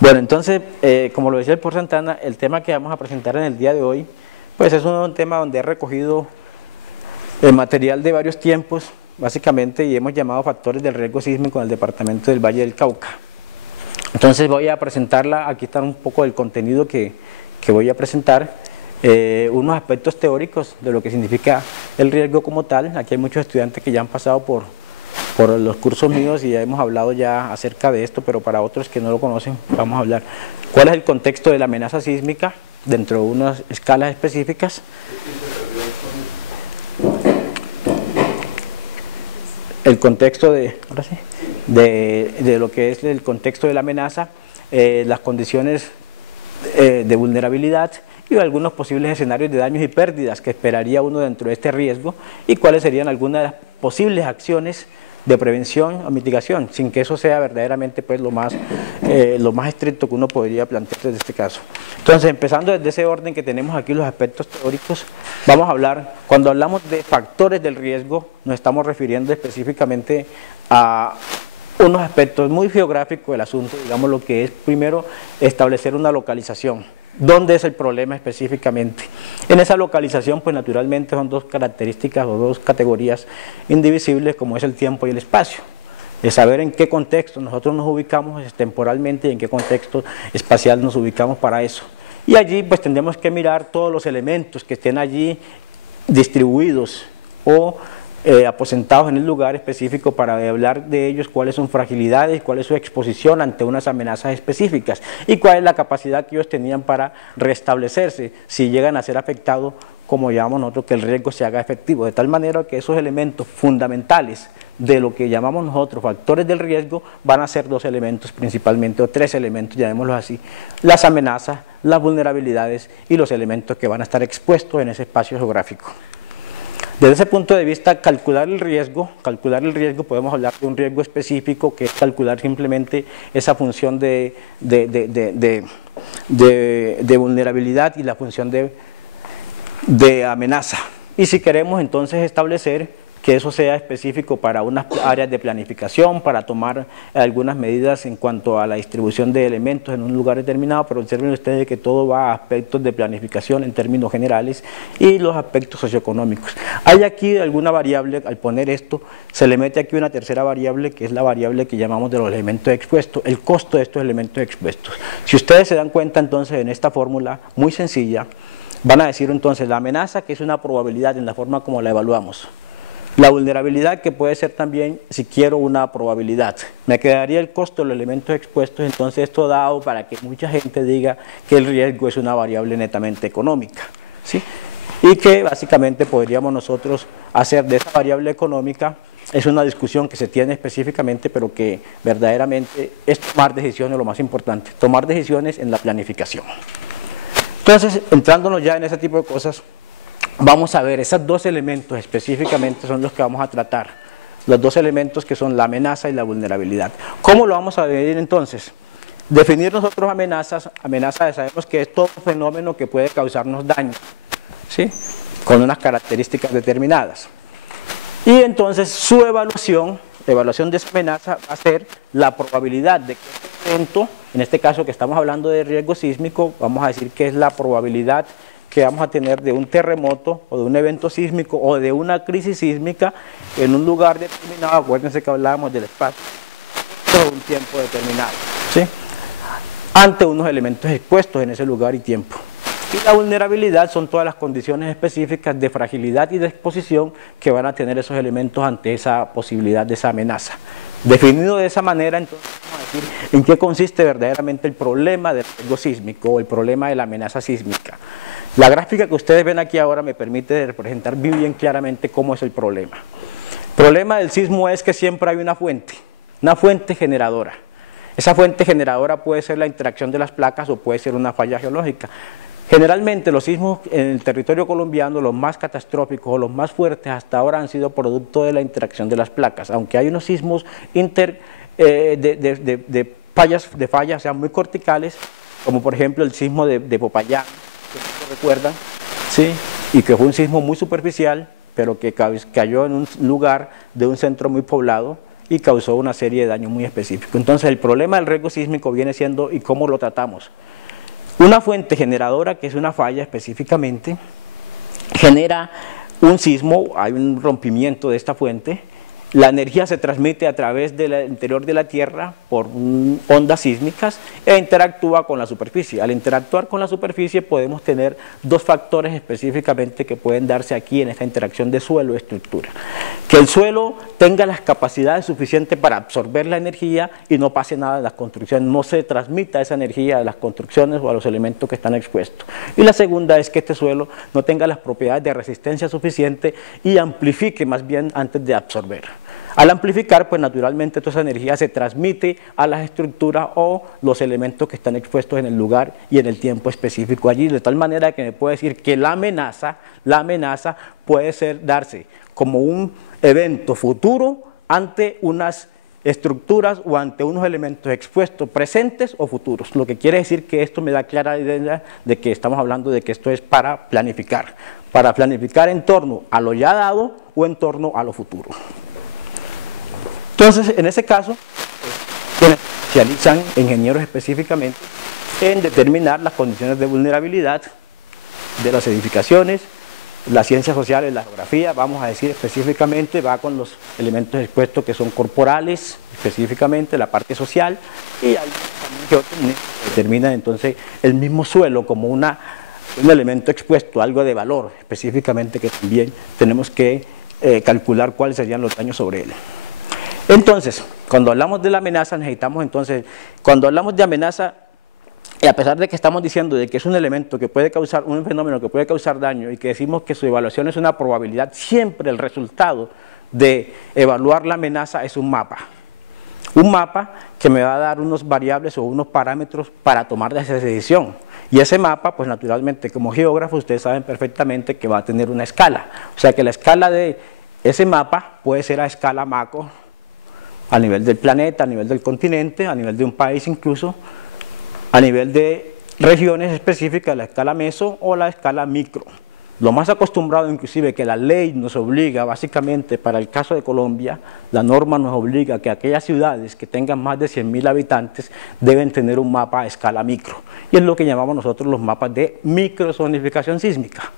Bueno, entonces, como lo decía el profesor Santana, el tema que vamos a presentar en el día de hoy, pues es un tema donde he recogido el material de varios tiempos, básicamente, y hemos llamado factores del riesgo sísmico en el departamento del Valle del Cauca. Entonces voy a presentarla, aquí está un poco del contenido que voy a presentar, unos aspectos teóricos de lo que significa el riesgo como tal. Aquí hay muchos estudiantes que ya han pasado por los cursos míos y ya hemos hablado ya acerca de esto, pero para otros que no lo conocen, vamos a hablar. ¿Cuál es el contexto de la amenaza sísmica dentro de unas escalas específicas? El contexto ahora sí, de lo que es el contexto de la amenaza, las condiciones de vulnerabilidad y algunos posibles escenarios de daños y pérdidas que esperaría uno dentro de este riesgo y cuáles serían algunas de las posibles acciones de prevención o mitigación, sin que eso sea verdaderamente pues lo más estricto que uno podría plantear desde este caso. Entonces, empezando desde ese orden que tenemos aquí los aspectos teóricos, vamos a hablar, cuando hablamos de factores del riesgo, nos estamos refiriendo específicamente a unos aspectos muy geográficos del asunto, digamos lo que es primero establecer una localización. ¿Dónde es el problema específicamente? En esa localización, pues naturalmente son dos características o dos categorías indivisibles, como es el tiempo y el espacio. De saber en qué contexto nosotros nos ubicamos temporalmente y en qué contexto espacial nos ubicamos para eso. Y allí pues tendremos que mirar todos los elementos que estén allí distribuidos o aposentados en el lugar específico para hablar de ellos, cuáles son fragilidades, cuál es su exposición ante unas amenazas específicas y cuál es la capacidad que ellos tenían para restablecerse si llegan a ser afectados, como llamamos nosotros, que el riesgo se haga efectivo, de tal manera que esos elementos fundamentales de lo que llamamos nosotros factores del riesgo van a ser dos elementos principalmente, o tres elementos, llamémoslos así: las amenazas, las vulnerabilidades y los elementos que van a estar expuestos en ese espacio geográfico. Desde ese punto de vista, calcular el riesgo, podemos hablar de un riesgo específico, que es calcular simplemente esa función de vulnerabilidad y la función de amenaza. Y si queremos entonces establecer que eso sea específico para unas áreas de planificación, para tomar algunas medidas en cuanto a la distribución de elementos en un lugar determinado, pero observen ustedes que todo va a aspectos de planificación en términos generales y los aspectos socioeconómicos. Hay aquí alguna variable, al poner esto, se le mete aquí una tercera variable, que es la variable que llamamos de los elementos expuestos, el costo de estos elementos expuestos. Si ustedes se dan cuenta entonces en esta fórmula muy sencilla, van a decir entonces la amenaza, que es una probabilidad en la forma como la evaluamos. La vulnerabilidad, que puede ser también, si quiero, una probabilidad. Me quedaría el costo de los elementos expuestos, entonces esto dado para que mucha gente diga que el riesgo es una variable netamente económica, ¿sí? Y que básicamente podríamos nosotros hacer de esa variable económica, es una discusión que se tiene específicamente, pero que verdaderamente es tomar decisiones lo más importante, tomar decisiones en la planificación. Entonces, entrándonos ya en ese tipo de cosas, vamos a ver, esos dos elementos específicamente son los que vamos a tratar, los dos elementos que son la amenaza y la vulnerabilidad. ¿Cómo lo vamos a medir entonces? Definir nosotros amenazas sabemos que es todo fenómeno que puede causarnos daño, ¿sí? Con unas características determinadas. Y entonces su evaluación de esa amenaza va a ser la probabilidad de que este evento, en este caso que estamos hablando de riesgo sísmico, vamos a decir que es la probabilidad que vamos a tener de un terremoto o de un evento sísmico o de una crisis sísmica en un lugar determinado. Acuérdense que hablábamos del espacio por un tiempo determinado, ¿sí? Ante unos elementos expuestos en ese lugar y tiempo. Y la vulnerabilidad son todas las condiciones específicas de fragilidad y de exposición que van a tener esos elementos ante esa posibilidad de esa amenaza. Definido de esa manera, entonces vamos a decir en qué consiste verdaderamente el problema del riesgo sísmico o el problema de la amenaza sísmica. La gráfica que ustedes ven aquí ahora me permite representar bien claramente cómo es el problema. El problema del sismo es que siempre hay una fuente generadora. Esa fuente generadora puede ser la interacción de las placas o puede ser una falla geológica. Generalmente los sismos en el territorio colombiano, los más catastróficos o los más fuertes hasta ahora han sido producto de la interacción de las placas, aunque hay unos sismos de fallas sean muy corticales, como por ejemplo el sismo de Popayán, que recuerdan, ¿sí? Y que fue un sismo muy superficial, pero que cayó en un lugar de un centro muy poblado y causó una serie de daños muy específicos. Entonces el problema del riesgo sísmico viene siendo ¿y cómo lo tratamos? Una fuente generadora, que es una falla específicamente, genera un sismo, hay un rompimiento de esta fuente, la energía se transmite a través del interior de la Tierra por ondas sísmicas e interactúa con la superficie. Al interactuar con la superficie podemos tener dos factores específicamente que pueden darse aquí en esta interacción de suelo y estructura. Que el suelo tenga las capacidades suficientes para absorber la energía y no pase nada en las construcciones, no se transmita esa energía a las construcciones o a los elementos que están expuestos. Y la segunda es que este suelo no tenga las propiedades de resistencia suficiente y amplifique más bien antes de absorber. Al amplificar, pues naturalmente toda esa energía se transmite a las estructuras o los elementos que están expuestos en el lugar y en el tiempo específico allí, de tal manera que me puede decir que la amenaza puede darse como un evento futuro ante unas estructuras o ante unos elementos expuestos presentes o futuros, lo que quiere decir que esto me da clara idea de que estamos hablando de que esto es para planificar en torno a lo ya dado o en torno a lo futuro. Entonces, en ese caso, se especializan ingenieros específicamente en determinar las condiciones de vulnerabilidad de las edificaciones. Las ciencias sociales, la geografía, vamos a decir específicamente, va con los elementos expuestos que son corporales, específicamente la parte social, y hay también que determinan entonces el mismo suelo como un elemento expuesto, algo de valor específicamente que también tenemos que calcular cuáles serían los daños sobre él. Entonces, cuando hablamos de la amenaza, necesitamos entonces, cuando hablamos de amenaza, y a pesar de que estamos diciendo de que es un elemento que puede causar, un fenómeno que puede causar daño y que decimos que su evaluación es una probabilidad, siempre el resultado de evaluar la amenaza es un mapa. Un mapa que me va a dar unos variables o unos parámetros para tomar esa decisión. Y ese mapa, pues naturalmente como geógrafo, ustedes saben perfectamente que va a tener una escala. O sea que la escala de ese mapa puede ser a escala macro, a nivel del planeta, a nivel del continente, a nivel de un país incluso, a nivel de regiones específicas, la escala meso o la escala micro. Lo más acostumbrado inclusive que la ley nos obliga, básicamente para el caso de Colombia, la norma nos obliga a que aquellas ciudades que tengan más de 100.000 habitantes deben tener un mapa a escala micro. Y es lo que llamamos nosotros los mapas de microzonificación sísmica.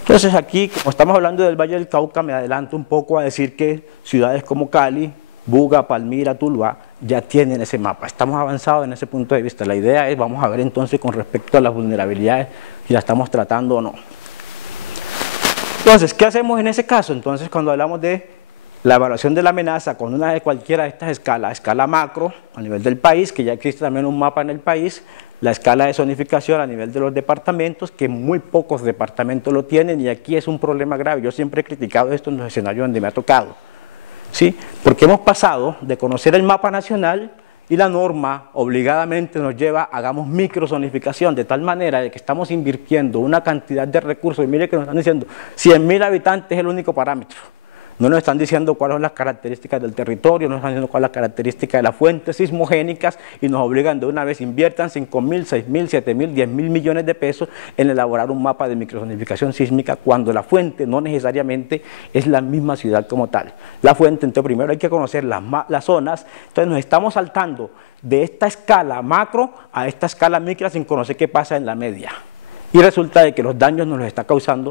Entonces aquí, como estamos hablando del Valle del Cauca, me adelanto un poco a decir que ciudades como Cali, Buga, Palmira, Tuluá, ya tienen ese mapa. Estamos avanzados en ese punto de vista. La idea es, vamos a ver entonces con respecto a las vulnerabilidades, si la estamos tratando o no. Entonces, ¿qué hacemos en ese caso? Entonces, cuando hablamos de la evaluación de la amenaza con una de cualquiera de estas escalas, escala macro, a nivel del país, que ya existe también un mapa en el país, la escala de zonificación a nivel de los departamentos, que muy pocos departamentos lo tienen, y aquí es un problema grave. Yo siempre he criticado esto en los escenarios donde me ha tocado. ¿Sí? Porque hemos pasado de conocer el mapa nacional y la norma obligadamente nos lleva, hagamos microzonificación, de tal manera de que estamos invirtiendo una cantidad de recursos, y mire que nos están diciendo 100.000 habitantes es el único parámetro. No nos están diciendo cuáles son las características del territorio, no nos están diciendo cuáles son las características de las fuentes sismogénicas y nos obligan de una vez, inviertan 5.000, 6.000, 7.000, 10.000 millones de pesos en elaborar un mapa de microzonificación sísmica cuando la fuente no necesariamente es la misma ciudad como tal. La fuente, entonces primero hay que conocer las zonas, entonces nos estamos saltando de esta escala macro a esta escala micro sin conocer qué pasa en la media. Y resulta de que los daños nos los está causando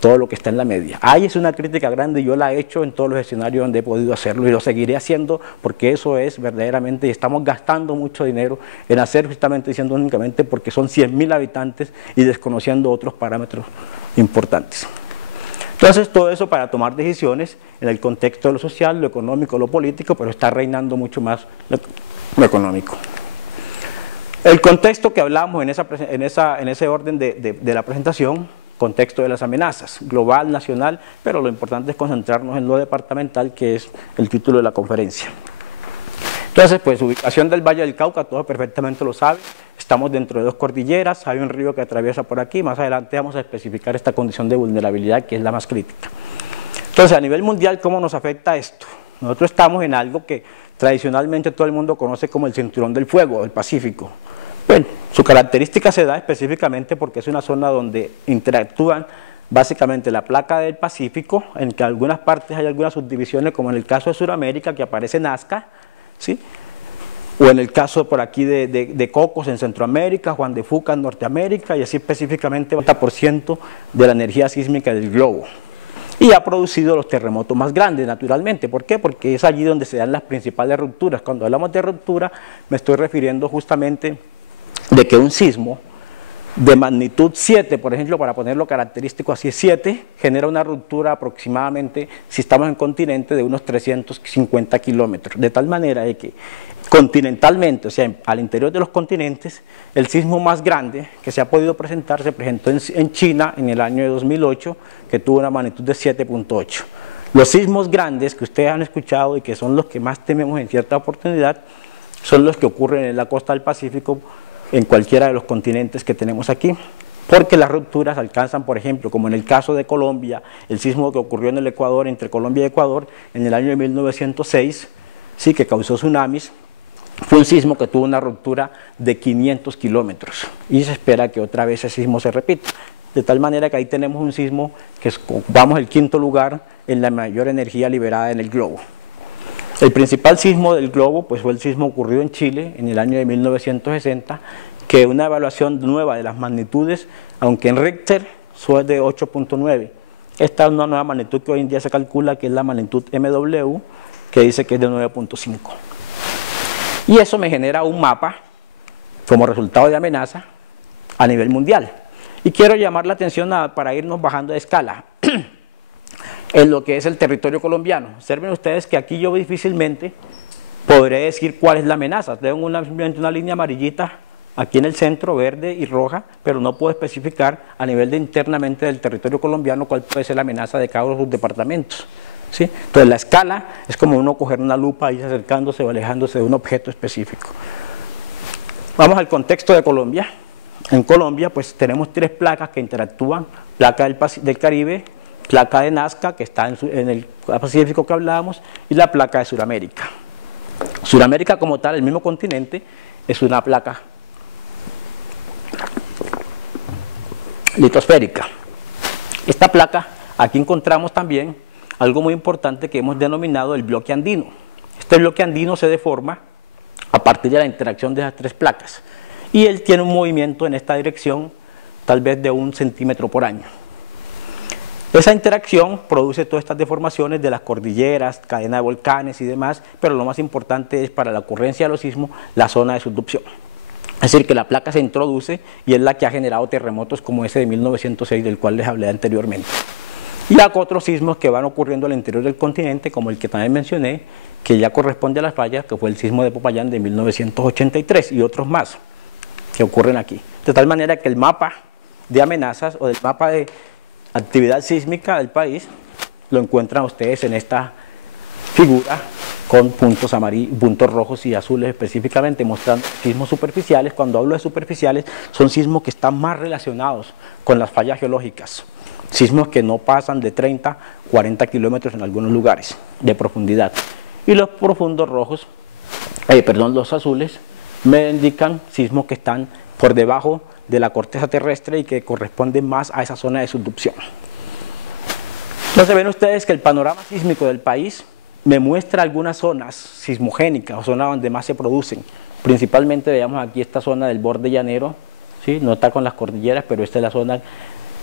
todo lo que está en la media. Ahí es una crítica grande, yo la he hecho en todos los escenarios donde he podido hacerlo y lo seguiré haciendo porque eso es verdaderamente, y estamos gastando mucho dinero en hacer justamente diciendo únicamente porque son 100.000 habitantes y desconociendo otros parámetros importantes. Entonces todo eso para tomar decisiones en el contexto de lo social, lo económico, lo político, pero está reinando mucho más lo económico. El contexto que hablamos en ese orden de la presentación, contexto de las amenazas, global, nacional, pero lo importante es concentrarnos en lo departamental, que es el título de la conferencia. Entonces, pues ubicación del Valle del Cauca, todos perfectamente lo saben, estamos dentro de dos cordilleras, hay un río que atraviesa por aquí, más adelante vamos a especificar esta condición de vulnerabilidad que es la más crítica. Entonces, a nivel mundial, ¿cómo nos afecta esto? Nosotros estamos en algo que tradicionalmente todo el mundo conoce como el Cinturón del Fuego, el Pacífico. Bueno, su característica se da específicamente porque es una zona donde interactúan básicamente la placa del Pacífico, en que en algunas partes hay algunas subdivisiones, como en el caso de Sudamérica, que aparece Nazca, ¿sí? O en el caso por aquí de Cocos en Centroamérica, Juan de Fuca en Norteamérica, y así específicamente el 80% de la energía sísmica del globo. Y ha producido los terremotos más grandes, naturalmente. ¿Por qué? Porque es allí donde se dan las principales rupturas. Cuando hablamos de ruptura, me estoy refiriendo justamente de que un sismo de magnitud 7, por ejemplo, para ponerlo característico así, 7, genera una ruptura aproximadamente, si estamos en continente, de unos 350 kilómetros. De tal manera de que continentalmente, o sea, al interior de los continentes, el sismo más grande que se ha podido presentar se presentó en China en el año de 2008, que tuvo una magnitud de 7.8. Los sismos grandes que ustedes han escuchado y que son los que más tememos en cierta oportunidad, son los que ocurren en la costa del Pacífico, en cualquiera de los continentes que tenemos aquí, porque las rupturas alcanzan, por ejemplo, como en el caso de Colombia, el sismo que ocurrió en el Ecuador, entre Colombia y Ecuador, en el año de 1906, sí, que causó tsunamis, fue un sismo que tuvo una ruptura de 500 kilómetros, y se espera que otra vez ese sismo se repita, de tal manera que ahí tenemos un sismo que ocupamos el 5º lugar en la mayor energía liberada en el globo. El principal sismo del globo pues, fue el sismo ocurrido en Chile en el año de 1960, que una evaluación nueva de las magnitudes, aunque en Richter fue de 8.9. Esta es una nueva magnitud que hoy en día se calcula, que es la magnitud MW, que dice que es de 9.5. Y eso me genera un mapa como resultado de amenaza a nivel mundial. Y quiero llamar la atención para irnos bajando de escala en lo que es el territorio colombiano. Observen ustedes que aquí yo difícilmente podré decir cuál es la amenaza. Tengo simplemente una línea amarillita aquí en el centro, verde y roja, pero no puedo especificar a nivel de internamente del territorio colombiano cuál puede ser la amenaza de cada uno de sus departamentos, ¿sí? Entonces la escala es como uno coger una lupa y acercándose o alejándose de un objeto específico. Vamos al contexto de Colombia. En Colombia pues tenemos 3 placas que interactúan: placa del Caribe, placa de Nazca, que está en el Pacífico que hablábamos, y la placa de Sudamérica. Sudamérica como tal, el mismo continente, es una placa litosférica. Esta placa, aquí encontramos también algo muy importante que hemos denominado el bloque andino. Este bloque andino se deforma a partir de la interacción de esas 3 placas, y él tiene un movimiento en esta dirección tal vez de 1 centímetro por año. Esa interacción produce todas estas deformaciones de las cordilleras, cadena de volcanes y demás, pero lo más importante es, para la ocurrencia de los sismos, la zona de subducción. Es decir, que la placa se introduce y es la que ha generado terremotos como ese de 1906, del cual les hablé anteriormente. Y hay otros sismos que van ocurriendo al interior del continente, como el que también mencioné, que ya corresponde a las fallas, que fue el sismo de Popayán de 1983, y otros más que ocurren aquí. De tal manera que el mapa de amenazas o del mapa de actividad sísmica del país lo encuentran ustedes en esta figura con puntos amarillos, puntos rojos y azules específicamente, mostrando sismos superficiales. Cuando hablo de superficiales, son sismos que están más relacionados con las fallas geológicas, sismos que no pasan de 30, 40 kilómetros en algunos lugares de profundidad. Y los profundos rojos, los azules, me indican sismos que están por debajo de la corteza terrestre y que corresponden más a esa zona de subducción. Entonces ven ustedes que el panorama sísmico del país me muestra algunas zonas sismogénicas o zonas donde más se producen. Principalmente veamos aquí esta zona del borde llanero, ¿sí? No está con las cordilleras, pero esta es la zona,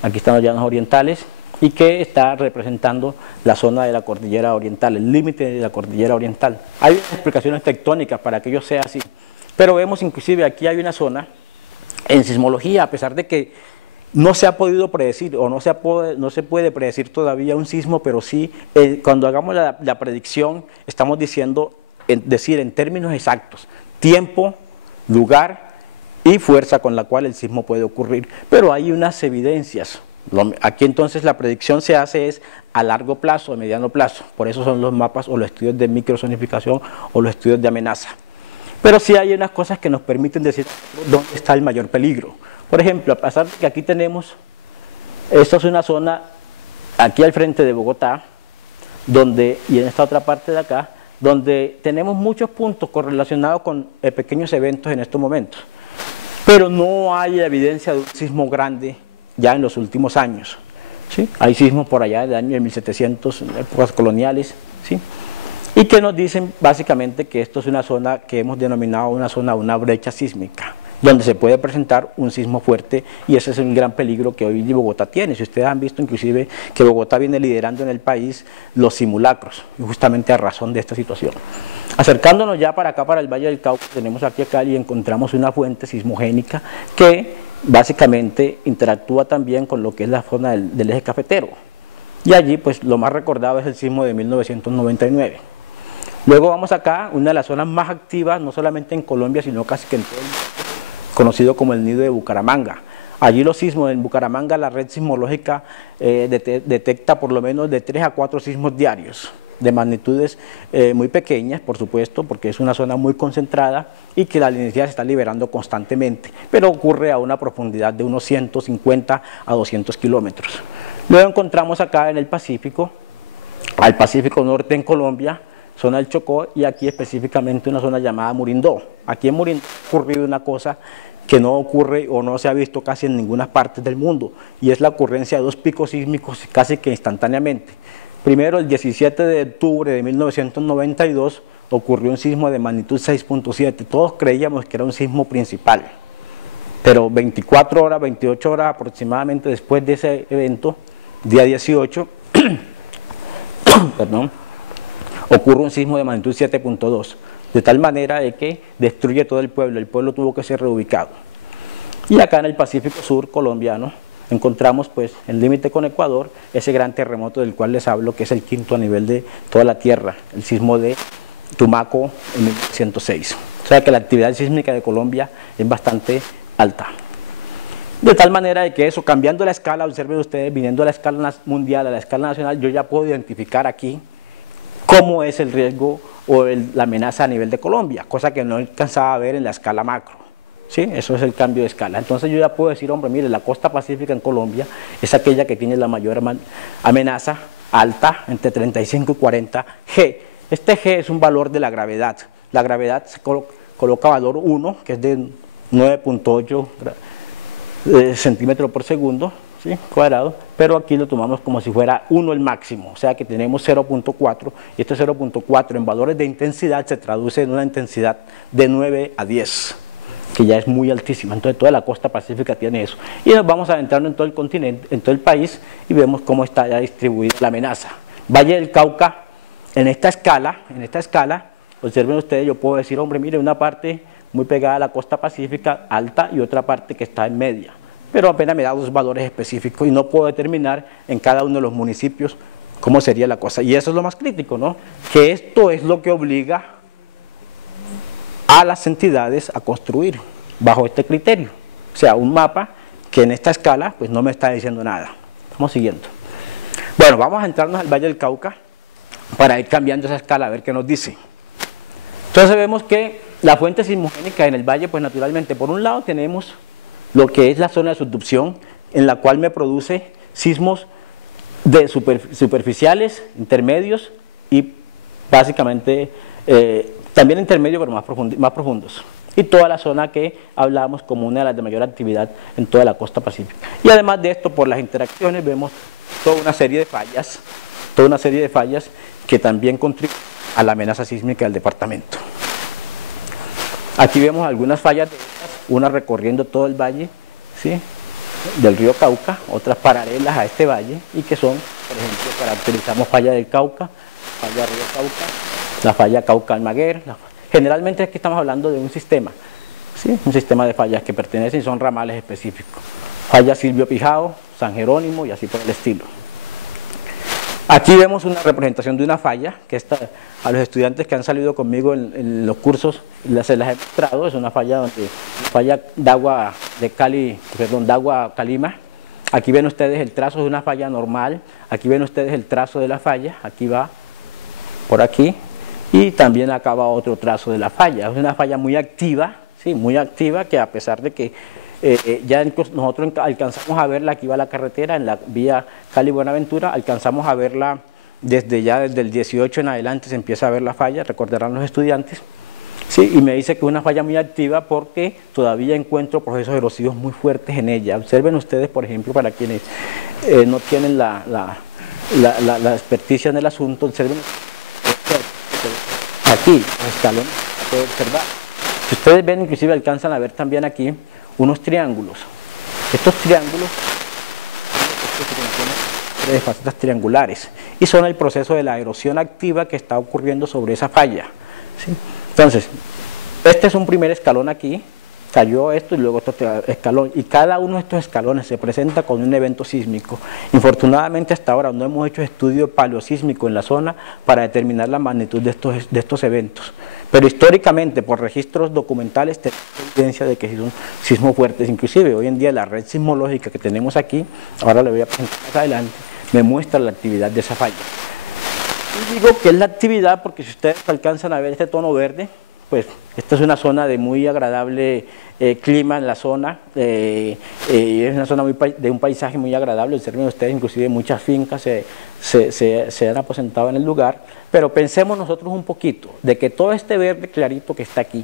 aquí están los llanos orientales, y que está representando la zona de la cordillera oriental, el límite de la cordillera oriental. Hay explicaciones tectónicas para que ello sea así, pero vemos inclusive aquí hay una zona en sismología, a pesar de que no se ha podido predecir o no se puede predecir todavía un sismo, pero sí cuando hagamos la predicción estamos diciendo, en términos exactos, tiempo, lugar y fuerza con la cual el sismo puede ocurrir, pero hay unas evidencias. Aquí entonces la predicción se hace es a largo plazo, a mediano plazo, por eso son los mapas o los estudios de microzonificación o los estudios de amenaza. Pero sí hay unas cosas que nos permiten decir dónde está el mayor peligro. Por ejemplo, a pesar de que aquí tenemos, esta es una zona aquí al frente de Bogotá, y en esta otra parte de acá, donde tenemos muchos puntos correlacionados con pequeños eventos en estos momentos, pero no hay evidencia de un sismo grande ya en los últimos años. ¿sí? Hay sismos por allá del año de 1700, épocas coloniales, ¿sí? Y que nos dicen básicamente que esto es una zona que hemos denominado una brecha sísmica, donde se puede presentar un sismo fuerte, y ese es un gran peligro que hoy Bogotá tiene. Si ustedes han visto inclusive que Bogotá viene liderando en el país los simulacros, justamente a razón de esta situación. Acercándonos ya para acá, para el Valle del Cauca, tenemos aquí a Cali y encontramos una fuente sismogénica que básicamente interactúa también con lo que es la zona del eje cafetero. Y allí pues lo más recordado es el sismo de 1999. Luego vamos acá, una de las zonas más activas, no solamente en Colombia, sino casi que en todo el mundo, conocido como el nido de Bucaramanga. Allí los sismos en Bucaramanga, la red sismológica detecta por lo menos de 3 a 4 sismos diarios, de magnitudes muy pequeñas, por supuesto, porque es una zona muy concentrada y que la energía se está liberando constantemente, pero ocurre a una profundidad de unos 150 a 200 kilómetros. Luego encontramos acá en el Pacífico, al Pacífico Norte en Colombia, zona del Chocó, y aquí específicamente una zona llamada Murindó. Aquí en Murindó ha ocurrido una cosa que no ocurre o no se ha visto casi en ninguna parte del mundo, y es la ocurrencia de 2 picos sísmicos casi que instantáneamente. Primero, el 17 de octubre de 1992 ocurrió un sismo de magnitud 6.7. Todos creíamos que era un sismo principal, pero 24 horas, 28 horas aproximadamente después de ese evento, día 18, perdón, ocurre un sismo de magnitud 7.2, de tal manera de que destruye todo el pueblo tuvo que ser reubicado. Y acá en el Pacífico Sur colombiano encontramos pues el límite con Ecuador, ese gran terremoto del cual les hablo, que es el 5º a nivel de toda la Tierra, el sismo de Tumaco en 1906. O sea que la actividad sísmica de Colombia es bastante alta. De tal manera de que eso, cambiando la escala, observen ustedes, viniendo a la escala mundial, a la escala nacional, yo ya puedo identificar aquí cómo es el riesgo o la amenaza a nivel de Colombia, cosa que no alcanzaba a ver en la escala macro. ¿Sí? Eso es el cambio de escala. Entonces yo ya puedo decir, hombre, mire, la costa pacífica en Colombia es aquella que tiene la mayor amenaza alta, entre 35 y 40 G. Este G es un valor de la gravedad. La gravedad se coloca valor 1, que es de 9.8 centímetros por segundo, ¿sí? Cuadrado, pero aquí lo tomamos como si fuera 1 el máximo, o sea que tenemos 0.4, y este 0.4 en valores de intensidad se traduce en una intensidad de 9 a 10, que ya es muy altísima. Entonces toda la costa pacífica tiene eso, y nos vamos adentrando en todo el continente, en todo el país, y vemos cómo está ya distribuida la amenaza. Valle del Cauca, en esta escala, observen ustedes, yo puedo decir, hombre, mire, una parte muy pegada a la costa pacífica alta y otra parte que está en media, pero apenas me da 2 valores específicos y no puedo determinar en cada uno de los municipios cómo sería la cosa. Y eso es lo más crítico, ¿no? Que esto es lo que obliga a las entidades a construir bajo este criterio. O sea, un mapa que en esta escala pues no me está diciendo nada. Vamos siguiendo. Bueno, vamos a entrarnos al Valle del Cauca para ir cambiando esa escala a ver qué nos dice. Entonces vemos que la fuente sismogénica en el valle, pues naturalmente, por un lado tenemos lo que es la zona de subducción, en la cual me produce sismos de superficiales, intermedios y básicamente también intermedios, pero más profundos. Y toda la zona que hablamos como una de las de mayor actividad en toda la costa pacífica. Y además de esto, por las interacciones, vemos toda una serie de fallas que también contribuyen a la amenaza sísmica del departamento. Aquí vemos algunas fallas de estas, unas recorriendo todo el valle, ¿sí?, del río Cauca, otras paralelas a este valle, y que son, por ejemplo, caracterizamos falla del Cauca, falla río Cauca, la falla Cauca-Almaguer. Generalmente aquí estamos hablando de un sistema, ¿sí?, un sistema de fallas que pertenecen y son ramales específicos. Falla Silvio Pijao, San Jerónimo y así por el estilo. Aquí vemos una representación de una falla que a los estudiantes que han salido conmigo en los cursos se las he mostrado. Es una falla de agua de Cali, perdón, de agua Calima. Aquí ven ustedes el trazo de una falla normal, aquí ven ustedes el trazo de la falla, aquí va por aquí, y también acá va otro trazo de la falla. Es una falla muy activa, sí, muy activa, que a pesar de que ya nosotros alcanzamos a verla, aquí va la carretera, en la vía Cali-Buenaventura, alcanzamos a verla desde el 18 en adelante, se empieza a ver la falla, recordarán los estudiantes, Sí, y me dice que es una falla muy activa porque todavía encuentro procesos erosivos muy fuertes en ella. Observen ustedes, por ejemplo, para quienes no tienen la experticia en el asunto, observen aquí, los escalones, puede observar. Si ustedes ven, inclusive alcanzan a ver también aquí unos triángulos. Estos triángulos de facetas triangulares y son el proceso de la erosión activa que está ocurriendo sobre esa falla, ¿sí? Entonces, este es un primer escalón aquí, cayó esto y luego otro escalón, y cada uno de estos escalones se presenta con un evento sísmico. Infortunadamente hasta ahora no hemos hecho estudio paleosísmico en la zona para determinar la magnitud de estos eventos, pero históricamente por registros documentales tenemos evidencia de que son sismos fuertes. Inclusive hoy en día la red sismológica que tenemos aquí, ahora le voy a presentar más adelante, me muestra la actividad de esa falla. Y digo que es la actividad porque si ustedes alcanzan a ver este tono verde, pues esta es una zona de muy agradable clima en la zona, es una zona de un paisaje muy agradable. Observen ustedes, inclusive muchas fincas se han aposentado en el lugar, pero pensemos nosotros un poquito de que todo este verde clarito que está aquí,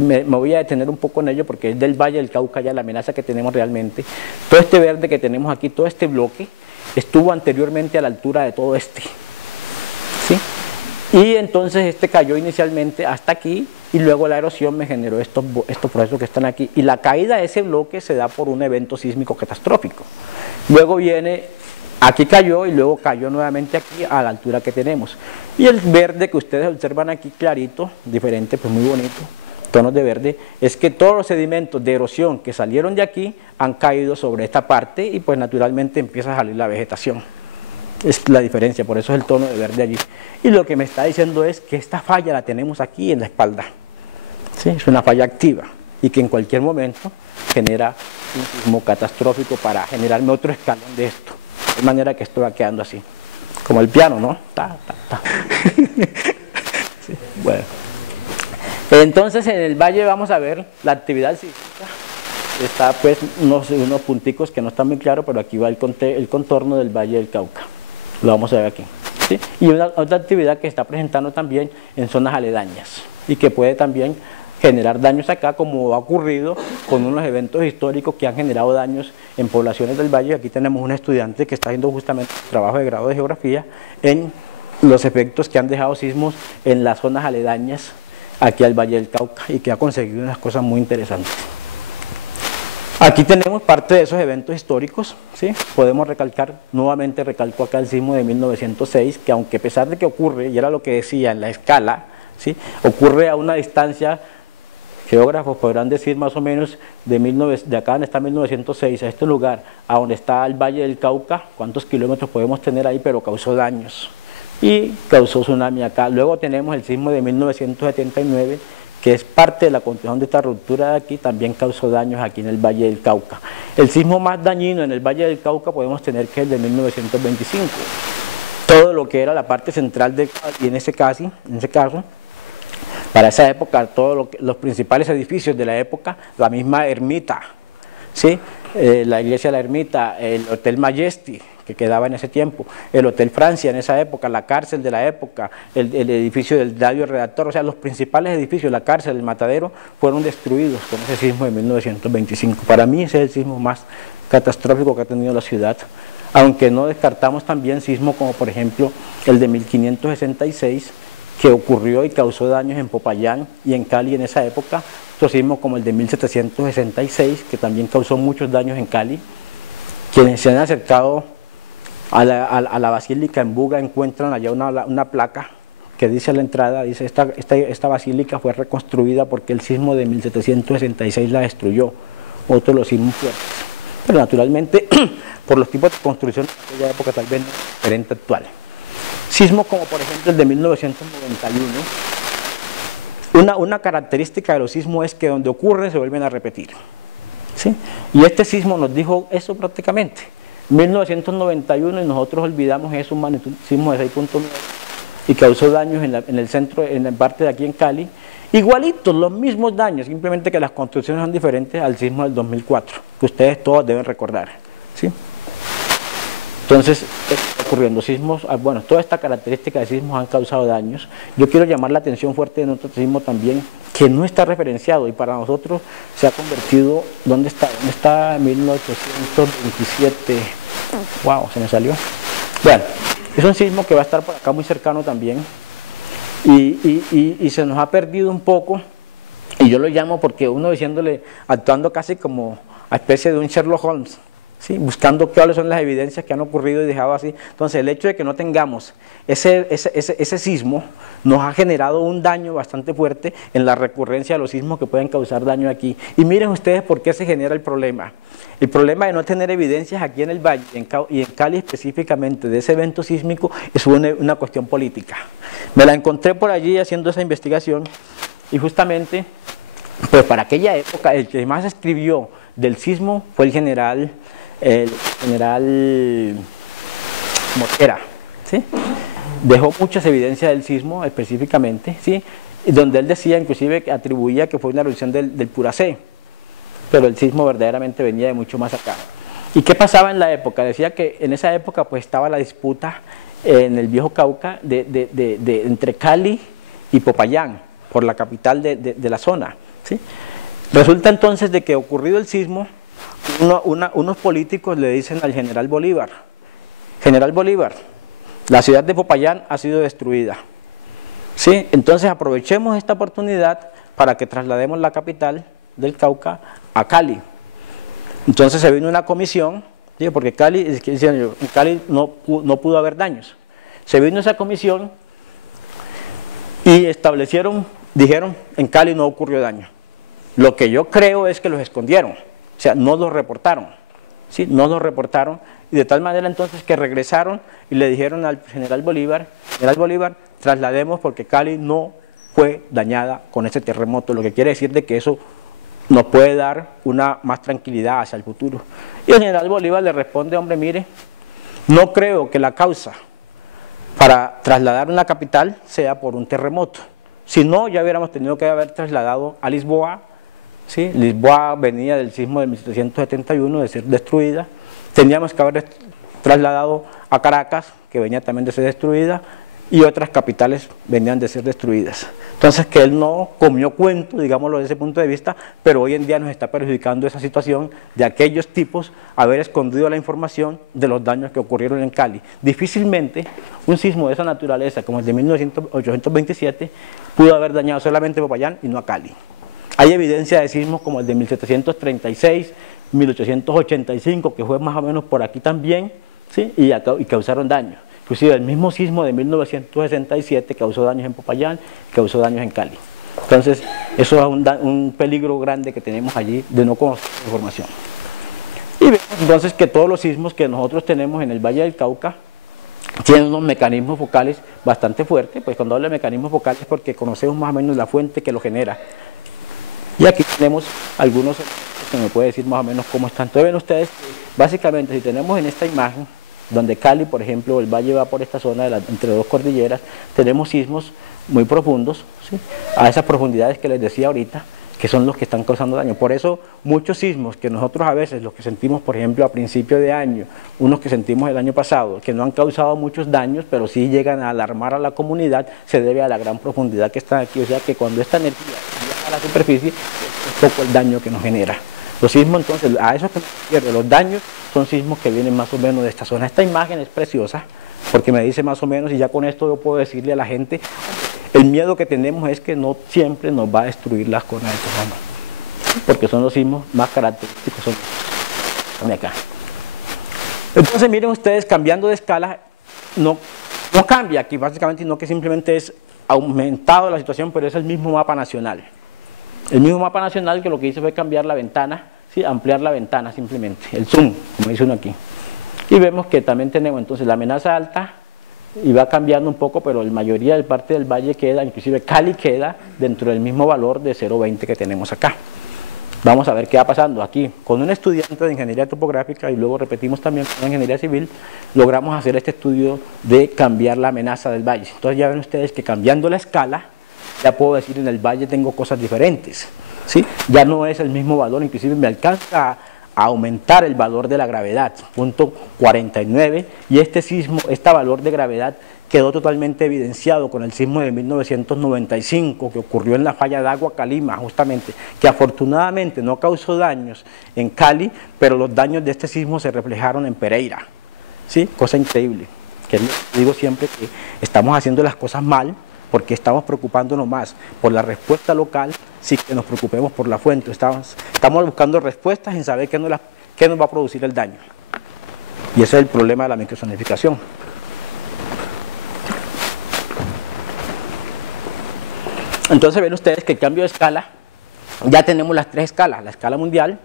me voy a detener un poco en ello porque es del Valle del Cauca ya la amenaza que tenemos realmente. Todo este verde que tenemos aquí, todo este bloque, estuvo anteriormente a la altura de todo este, ¿sí? Y entonces este cayó inicialmente hasta aquí y luego la erosión me generó estos procesos que están aquí. Y la caída de ese bloque se da por un evento sísmico catastrófico. Luego viene, aquí cayó y luego cayó nuevamente aquí a la altura que tenemos. Y el verde que ustedes observan aquí clarito, diferente, pues muy bonito, tonos de verde, es que todos los sedimentos de erosión que salieron de aquí han caído sobre esta parte y pues naturalmente empieza a salir la vegetación. Es la diferencia, por eso es el tono de verde allí. Y lo que me está diciendo es que esta falla la tenemos aquí en la espalda, ¿sí? Es una falla activa y que en cualquier momento genera un sismo catastrófico para generarme otro escalón de esto. De manera que esto va quedando así, como el piano, ¿no? Ta, ta, ta. Sí, bueno. Entonces en el valle vamos a ver la actividad sísmica. Está pues unos punticos que no están muy claros, pero aquí va el contorno del Valle del Cauca. Lo vamos a ver aquí, ¿sí? Y otra actividad que está presentando también en zonas aledañas y que puede también generar daños acá, como ha ocurrido con unos eventos históricos que han generado daños en poblaciones del valle. Aquí tenemos un estudiante que está haciendo justamente trabajo de grado de geografía en los efectos que han dejado sismos en las zonas aledañas aquí al Valle del Cauca y que ha conseguido unas cosas muy interesantes. Aquí tenemos parte de esos eventos históricos, ¿sí? Podemos recalcar, nuevamente recalco acá el sismo de 1906, que aunque a pesar de que ocurre, y era lo que decía en la escala, ¿sí? Ocurre a una distancia, geógrafos podrán decir más o menos, de acá donde está 1906, a este lugar, a donde está el Valle del Cauca, cuántos kilómetros podemos tener ahí, pero causó daños, y causó tsunami acá. Luego tenemos el sismo de 1979, que es parte de la continuación de esta ruptura de aquí, también causó daños aquí en el Valle del Cauca. El sismo más dañino en el Valle del Cauca podemos tener que es el de 1925. Todo lo que era la parte central de Cali, y en ese caso, para esa época, todos los principales edificios de la época, la misma ermita, ¿sí? La iglesia de la ermita, el Hotel Majesty, que quedaba en ese tiempo, el Hotel Francia en esa época, la cárcel de la época, el edificio del diario Redactor, o sea, los principales edificios, la cárcel, el matadero, fueron destruidos con ese sismo de 1925. Para mí ese es el sismo más catastrófico que ha tenido la ciudad, aunque no descartamos también sismos como por ejemplo el de 1566, que ocurrió y causó daños en Popayán y en Cali en esa época, otros sismos como el de 1766, que también causó muchos daños en Cali. Quienes se han acercado a la basílica en Buga encuentran allá una placa que dice a la entrada, dice esta basílica fue reconstruida porque el sismo de 1766 la destruyó, otro de los sismos fuertes, pero naturalmente por los tipos de construcción de aquella época tal vez no es diferente actual. Sismos como por ejemplo el de 1991, una característica de los sismos es que donde ocurren se vuelven a repetir, ¿sí? Y este sismo nos dijo eso prácticamente. 1991 y nosotros olvidamos eso, un sismo de 6.9 y causó daños en el centro, en la parte de aquí en Cali, igualitos, los mismos daños, simplemente que las construcciones son diferentes al sismo del 2004, que ustedes todos deben recordar, ¿sí? Entonces, ocurriendo sismos, bueno, toda esta característica de sismos han causado daños. Yo quiero llamar la atención fuerte de otro sismo también, que no está referenciado y para nosotros se ha convertido, ¿dónde está? ¿Dónde está 1827? Wow, se me salió. Bueno, es un sismo que va a estar por acá muy cercano también y se nos ha perdido un poco, y yo lo llamo porque uno diciéndole, actuando casi como a especie de un Sherlock Holmes, ¿sí? Buscando cuáles son las evidencias que han ocurrido y dejado así. Entonces el hecho de que no tengamos ese sismo nos ha generado un daño bastante fuerte en la recurrencia de los sismos que pueden causar daño aquí. Y miren ustedes por qué se genera el problema. El problema de no tener evidencias aquí en el Valle y en Cali específicamente de ese evento sísmico es una cuestión política. Me la encontré por allí haciendo esa investigación y justamente, pues para aquella época el que más escribió del sismo fue el general Mosquera, ¿sí? Dejó muchas evidencias del sismo específicamente, ¿sí? Donde él decía, inclusive, que atribuía que fue una erupción del Puracé, pero el sismo verdaderamente venía de mucho más acá. ¿Y qué pasaba en la época? Decía que en esa época pues estaba la disputa en el Viejo Cauca entre Cali y Popayán, por la capital de la zona, ¿sí? Resulta entonces de que ocurrido el sismo, unos políticos le dicen al general Bolívar, la ciudad de Popayán ha sido destruida, ¿sí? Entonces aprovechemos esta oportunidad para que traslademos la capital del Cauca a Cali. Entonces se vino una comisión, ¿sí? Porque en Cali no pudo haber daños. Se vino esa comisión y dijeron, en Cali no ocurrió daño. Lo que yo creo es que los escondieron, o sea, no los reportaron, ¿sí? No los reportaron, y de tal manera entonces que regresaron y le dijeron al general Bolívar, traslademos porque Cali no fue dañada con ese terremoto, lo que quiere decir de que eso nos puede dar una más tranquilidad hacia el futuro. Y el general Bolívar le responde, hombre, mire, no creo que la causa para trasladar una capital sea por un terremoto, si no ya hubiéramos tenido que haber trasladado a Lisboa, ¿sí? Lisboa venía del sismo de 1771 de ser destruida, teníamos que haber trasladado a Caracas, que venía también de ser destruida, y otras capitales venían de ser destruidas. Entonces que él no comió cuento, digámoslo desde ese punto de vista, pero hoy en día nos está perjudicando esa situación de aquellos tipos haber escondido la información de los daños que ocurrieron en Cali. Difícilmente un sismo de esa naturaleza como el de 1827 pudo haber dañado solamente a Popayán y no a Cali. Hay evidencia de sismos como el de 1736, 1885, que fue más o menos por aquí también, ¿sí? y causaron daños. Inclusive el mismo sismo de 1967 causó daños en Popayán, causó daños en Cali. Entonces, eso es un peligro grande que tenemos allí de no conocer la información. Y vemos entonces que todos los sismos que nosotros tenemos en el Valle del Cauca tienen unos mecanismos focales bastante fuertes. Pues cuando hablo de mecanismos focales es porque conocemos más o menos la fuente que lo genera. Y aquí tenemos algunos que me puede decir más o menos cómo están. Entonces ven ustedes, básicamente si tenemos en esta imagen, donde Cali, por ejemplo, el valle va por esta zona entre dos cordilleras, tenemos sismos muy profundos, ¿sí? A esas profundidades que les decía ahorita, que son los que están causando daño. Por eso muchos sismos que nosotros a veces, los que sentimos, por ejemplo, a principio de año, unos que sentimos el año pasado, que no han causado muchos daños, pero sí llegan a alarmar a la comunidad, se debe a la gran profundidad que está aquí. O sea que cuando esta energía llega a la superficie, es poco el daño que nos genera. Los sismos, entonces, a eso que me refiero, los daños son sismos que vienen más o menos de esta zona. Esta imagen es preciosa, porque me dice más o menos, y ya con esto yo puedo decirle a la gente, el miedo que tenemos es que no siempre nos va a destruir las coronas de Tojama, porque son los sismos más característicos, son de acá. Entonces miren ustedes, cambiando de escala, no cambia aquí básicamente, sino que simplemente es aumentado la situación, pero es el mismo mapa nacional. El mismo mapa nacional que lo que hizo fue cambiar la ventana, ¿sí? Ampliar la ventana simplemente, el zoom, como dice uno aquí. Y vemos que también tenemos entonces la amenaza alta, y va cambiando un poco, pero la mayoría de parte del valle queda, inclusive Cali queda dentro del mismo valor de 0,20 que tenemos acá. Vamos a ver qué va pasando aquí. Con un estudiante de ingeniería topográfica, y luego repetimos también con ingeniería civil, logramos hacer este estudio de cambiar la amenaza del valle. Entonces ya ven ustedes que cambiando la escala, ya puedo decir en el valle tengo cosas diferentes, ¿sí? Ya no es el mismo valor, inclusive me alcanza aumentar el valor de la gravedad, punto 49, y este valor de gravedad quedó totalmente evidenciado con el sismo de 1995 que ocurrió en la falla de Agua Calima, justamente, que afortunadamente no causó daños en Cali, pero los daños de este sismo se reflejaron en Pereira, ¿sí? Cosa increíble, que digo siempre que estamos haciendo las cosas mal, porque estamos preocupándonos más por la respuesta local, sí que nos preocupemos por la fuente. Estamos buscando respuestas sin saber qué nos va a producir el daño. Y ese es el problema de la microzonificación. Entonces ven ustedes que el cambio de escala, ya tenemos las tres escalas, la escala mundial,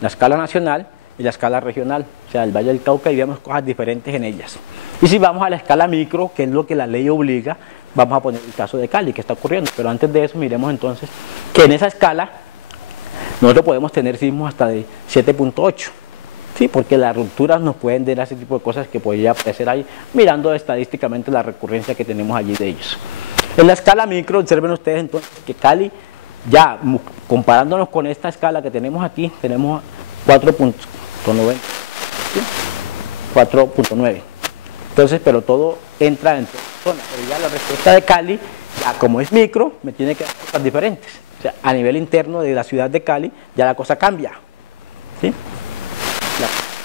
la escala nacional y la escala regional, o sea, el Valle del Cauca, y vemos cosas diferentes en ellas. Y si vamos a la escala micro, que es lo que la ley obliga, vamos a poner el caso de Cali, que está ocurriendo, pero antes de eso miremos entonces que en esa escala nosotros podemos tener sismos hasta de 7.8, ¿sí? Porque las rupturas nos pueden dar ese tipo de cosas que podría aparecer ahí, mirando estadísticamente la recurrencia que tenemos allí de ellos. En la escala micro, observen ustedes entonces que Cali, ya comparándonos con esta escala que tenemos aquí, tenemos 4.9, ¿sí? 4.9. Entonces, pero todo entra dentro de la zona, pero ya la respuesta de Cali, ya como es micro, me tiene que dar cosas diferentes. O sea, a nivel interno de la ciudad de Cali, ya la cosa cambia, ¿sí?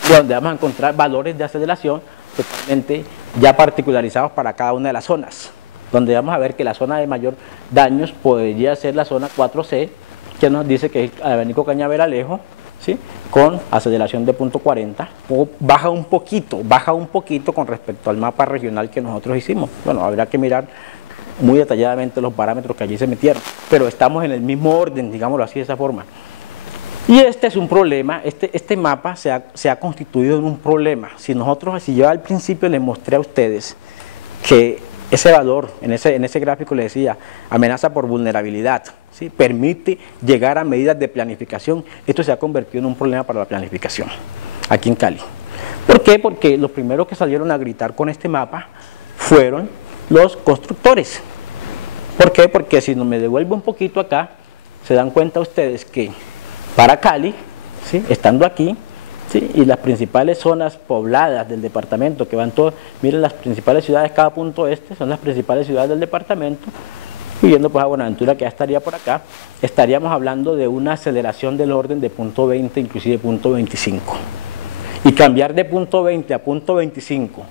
Donde vamos a encontrar valores de aceleración totalmente ya particularizados para cada una de las zonas, donde vamos a ver que la zona de mayor daños podría ser la zona 4C, que nos dice que es Abanico Cañaveralejo, ¿sí? Con aceleración de punto 40, o baja un poquito con respecto al mapa regional que nosotros hicimos. Bueno, habrá que mirar muy detalladamente los parámetros que allí se metieron, pero estamos en el mismo orden, digámoslo así, de esa forma. Y este es un problema, este mapa se ha constituido en un problema. Si yo al principio les mostré a ustedes que ese valor, en ese gráfico les decía, amenaza por vulnerabilidad, ¿sí? Permite llegar a medidas de planificación, esto se ha convertido en un problema para la planificación, aquí en Cali. ¿Por qué? Porque los primeros que salieron a gritar con este mapa fueron los constructores. ¿Por qué? Porque si me devuelvo un poquito acá, se dan cuenta ustedes que para Cali, ¿sí? Estando aquí, ¿sí? Y las principales zonas pobladas del departamento, que van todos, miren las principales ciudades, cada punto son las principales ciudades del departamento, y viendo pues a Buenaventura, que ya estaría por acá, estaríamos hablando de una aceleración del orden de punto 20, inclusive punto 25. Y cambiar de punto 20 a punto 25,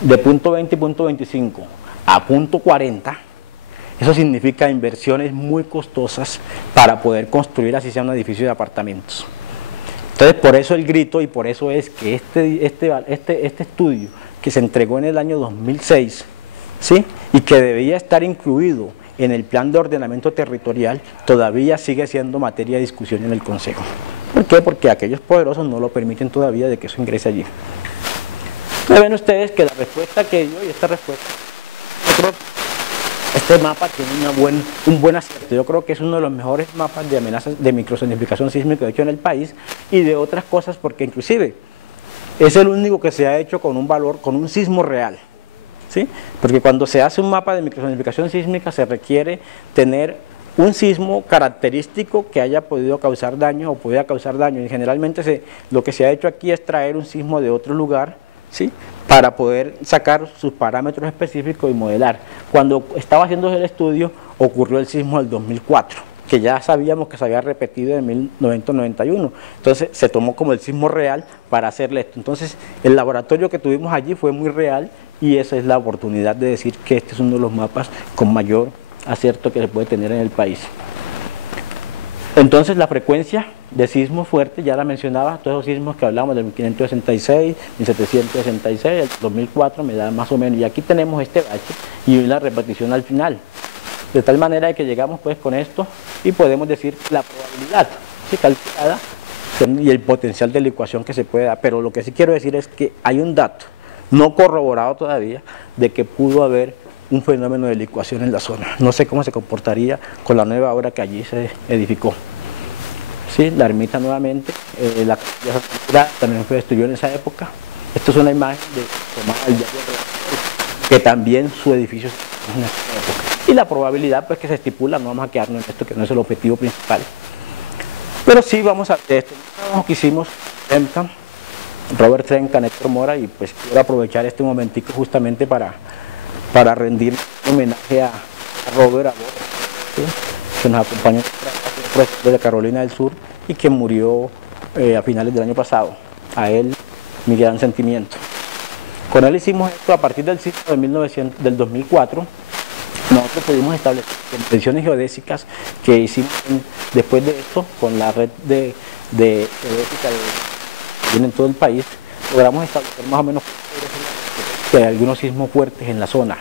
de punto 20 y punto 25 a punto 40, eso significa inversiones muy costosas para poder construir así sea un edificio de apartamentos. Entonces, por eso el grito, y por eso es que este estudio que se entregó en el año 2006, ¿sí? Y que debía estar incluido en el plan de ordenamiento territorial, todavía sigue siendo materia de discusión en el Consejo. ¿Por qué? Porque aquellos poderosos no lo permiten todavía de que eso ingrese allí. Entonces, ven ustedes que la respuesta que dio, y esta respuesta, yo creo, este mapa tiene un buen acierto. Yo creo que es uno de los mejores mapas de amenazas de microzonificación sísmica hecho en el país, y de otras cosas, porque inclusive es el único que se ha hecho con un valor, con un sismo real, ¿sí? Porque cuando se hace un mapa de microzonificación sísmica se requiere tener un sismo característico que haya podido causar daño o pudiera causar daño, y generalmente lo que se ha hecho aquí es traer un sismo de otro lugar, ¿sí? Para poder sacar sus parámetros específicos y modelar. Cuando estaba haciendo el estudio ocurrió el sismo del 2004, que ya sabíamos que se había repetido en 1991, entonces se tomó como el sismo real para hacerle esto. Entonces el laboratorio que tuvimos allí fue muy real, y esa es la oportunidad de decir que este es uno de los mapas con mayor acierto que se puede tener en el país. Entonces la frecuencia de sismos fuertes, ya la mencionaba, todos esos sismos que hablamos del 1566, 1766, el 2004 me da más o menos, y aquí tenemos este bache y la repetición al final, de tal manera que llegamos pues con esto y podemos decir la probabilidad, ¿sí? Calculada, y el potencial de licuación que se puede dar. Pero lo que sí quiero decir es que hay un dato no corroborado todavía de que pudo haber un fenómeno de licuación en la zona. No sé cómo se comportaría con la nueva obra que allí se edificó. Sí, la ermita nuevamente, la capilla también fue destruida en esa época. Esto es una imagen tomada del diario que también su edificio en esa época. Y la probabilidad pues que se estipula, no vamos a quedarnos en esto que no es el objetivo principal. Pero sí vamos a ver esto. Quisimos Robert Tremka, Héctor Mora, y pues quiero aprovechar este momentico justamente para rendir homenaje a Robert, ¿sí?, que nos acompañó de Carolina del Sur y que murió a finales del año pasado. A él mi gran sentimiento. Con él hicimos esto a partir del sismo del 2004. Nosotros pudimos establecer mediciones geodésicas que hicimos después de esto con la red de geodésica en todo el país. Logramos establecer más o menos que hay algunos sismos fuertes en la zona.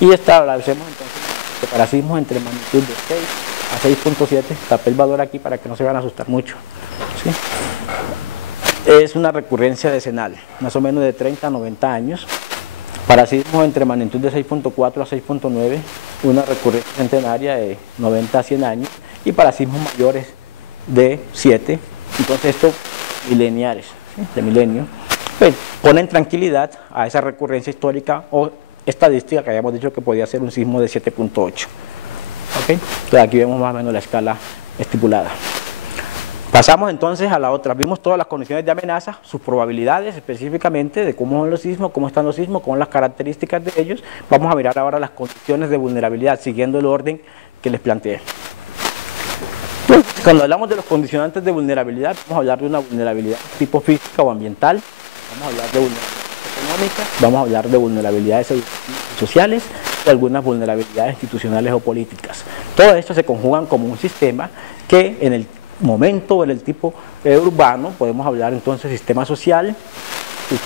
Y establecemos entonces que para sismos entre magnitud de 6 a 6.7, tapé el valor aquí para que no se van a asustar mucho, ¿sí? Es una recurrencia decenal, más o menos de 30 a 90 años. Para sismos entre magnitud de 6.4 a 6.9, una recurrencia centenaria de 90 a 100 años. Y para sismos mayores de 7, entonces estos mileniales, ¿sí?, de milenio, pues ponen tranquilidad a esa recurrencia histórica o estadística que habíamos dicho que podía ser un sismo de 7.8. ¿Okay? Entonces aquí vemos más o menos la escala estipulada. Pasamos entonces a la otra. Vimos todas las condiciones de amenaza, sus probabilidades específicamente de cómo son los sismos, cómo están los sismos, cómo son las características de ellos. Vamos a mirar ahora las condiciones de vulnerabilidad siguiendo el orden que les planteé. Entonces, cuando hablamos de los condicionantes de vulnerabilidad, vamos a hablar de una vulnerabilidad tipo física o ambiental, vamos a hablar de vulnerabilidades económicas, vamos a hablar de vulnerabilidades sociales y algunas vulnerabilidades institucionales o políticas. Todo esto se conjugan como un sistema que en el momento o en el tipo urbano podemos hablar entonces sistema social, su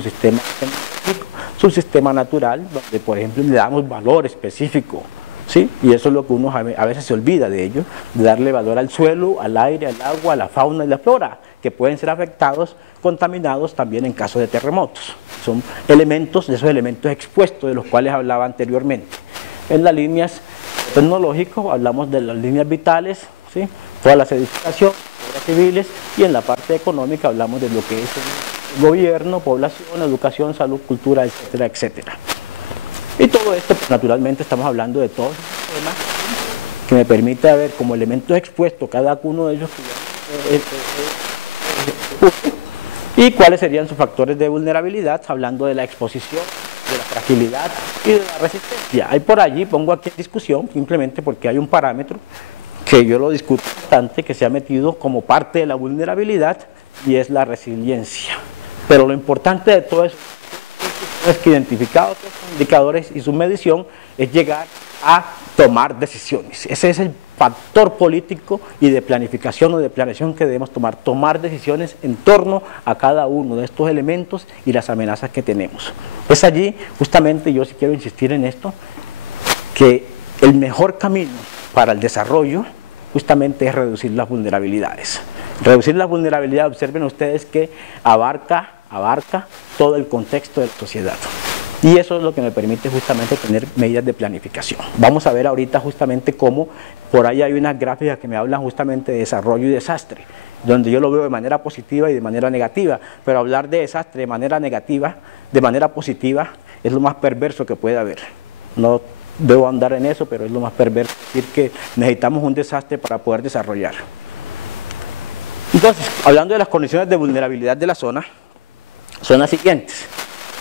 sistema científico, su sistema natural, donde por ejemplo le damos valor específico, ¿sí? Y eso es lo que uno a veces se olvida de ello, de darle valor al suelo, al aire, al agua, a la fauna y la flora, que pueden ser afectados, contaminados también en caso de terremotos. Son elementos, de esos elementos expuestos de los cuales hablaba anteriormente. En las líneas tecnológicas hablamos de las líneas vitales, ¿sí?, todas las edificaciones, obras civiles, y en la parte económica hablamos de lo que es el gobierno, población, educación, salud, cultura, etcétera, etcétera. Y todo esto, pues, naturalmente estamos hablando de todos esos temas que me permite ver como elementos expuestos cada uno de ellos y cuáles serían sus factores de vulnerabilidad, hablando de la exposición, de la fragilidad y de la resistencia. Hay por allí, pongo aquí en discusión, simplemente porque hay un parámetro que yo lo discuto bastante, que se ha metido como parte de la vulnerabilidad, y es la resiliencia. Pero lo importante de todo eso es que identificados estos indicadores y su medición es llegar a tomar decisiones. Ese es el factor político y de planificación o de planeación que debemos tomar decisiones en torno a cada uno de estos elementos y las amenazas que tenemos. Es allí, justamente, yo sí quiero insistir en esto, que el mejor camino para el desarrollo justamente es reducir las vulnerabilidades. Reducir las vulnerabilidades, observen ustedes que abarca todo el contexto de la sociedad. Y eso es lo que me permite justamente tener medidas de planificación. Vamos a ver ahorita justamente cómo por ahí hay unas gráficas que me hablan justamente de desarrollo y desastre, donde yo lo veo de manera positiva y de manera negativa, pero hablar de desastre de manera negativa, de manera positiva, es lo más perverso que puede haber. No debo andar en eso, pero es lo más perverso decir que necesitamos un desastre para poder desarrollar. Entonces, hablando de las condiciones de vulnerabilidad de la zona, son las siguientes.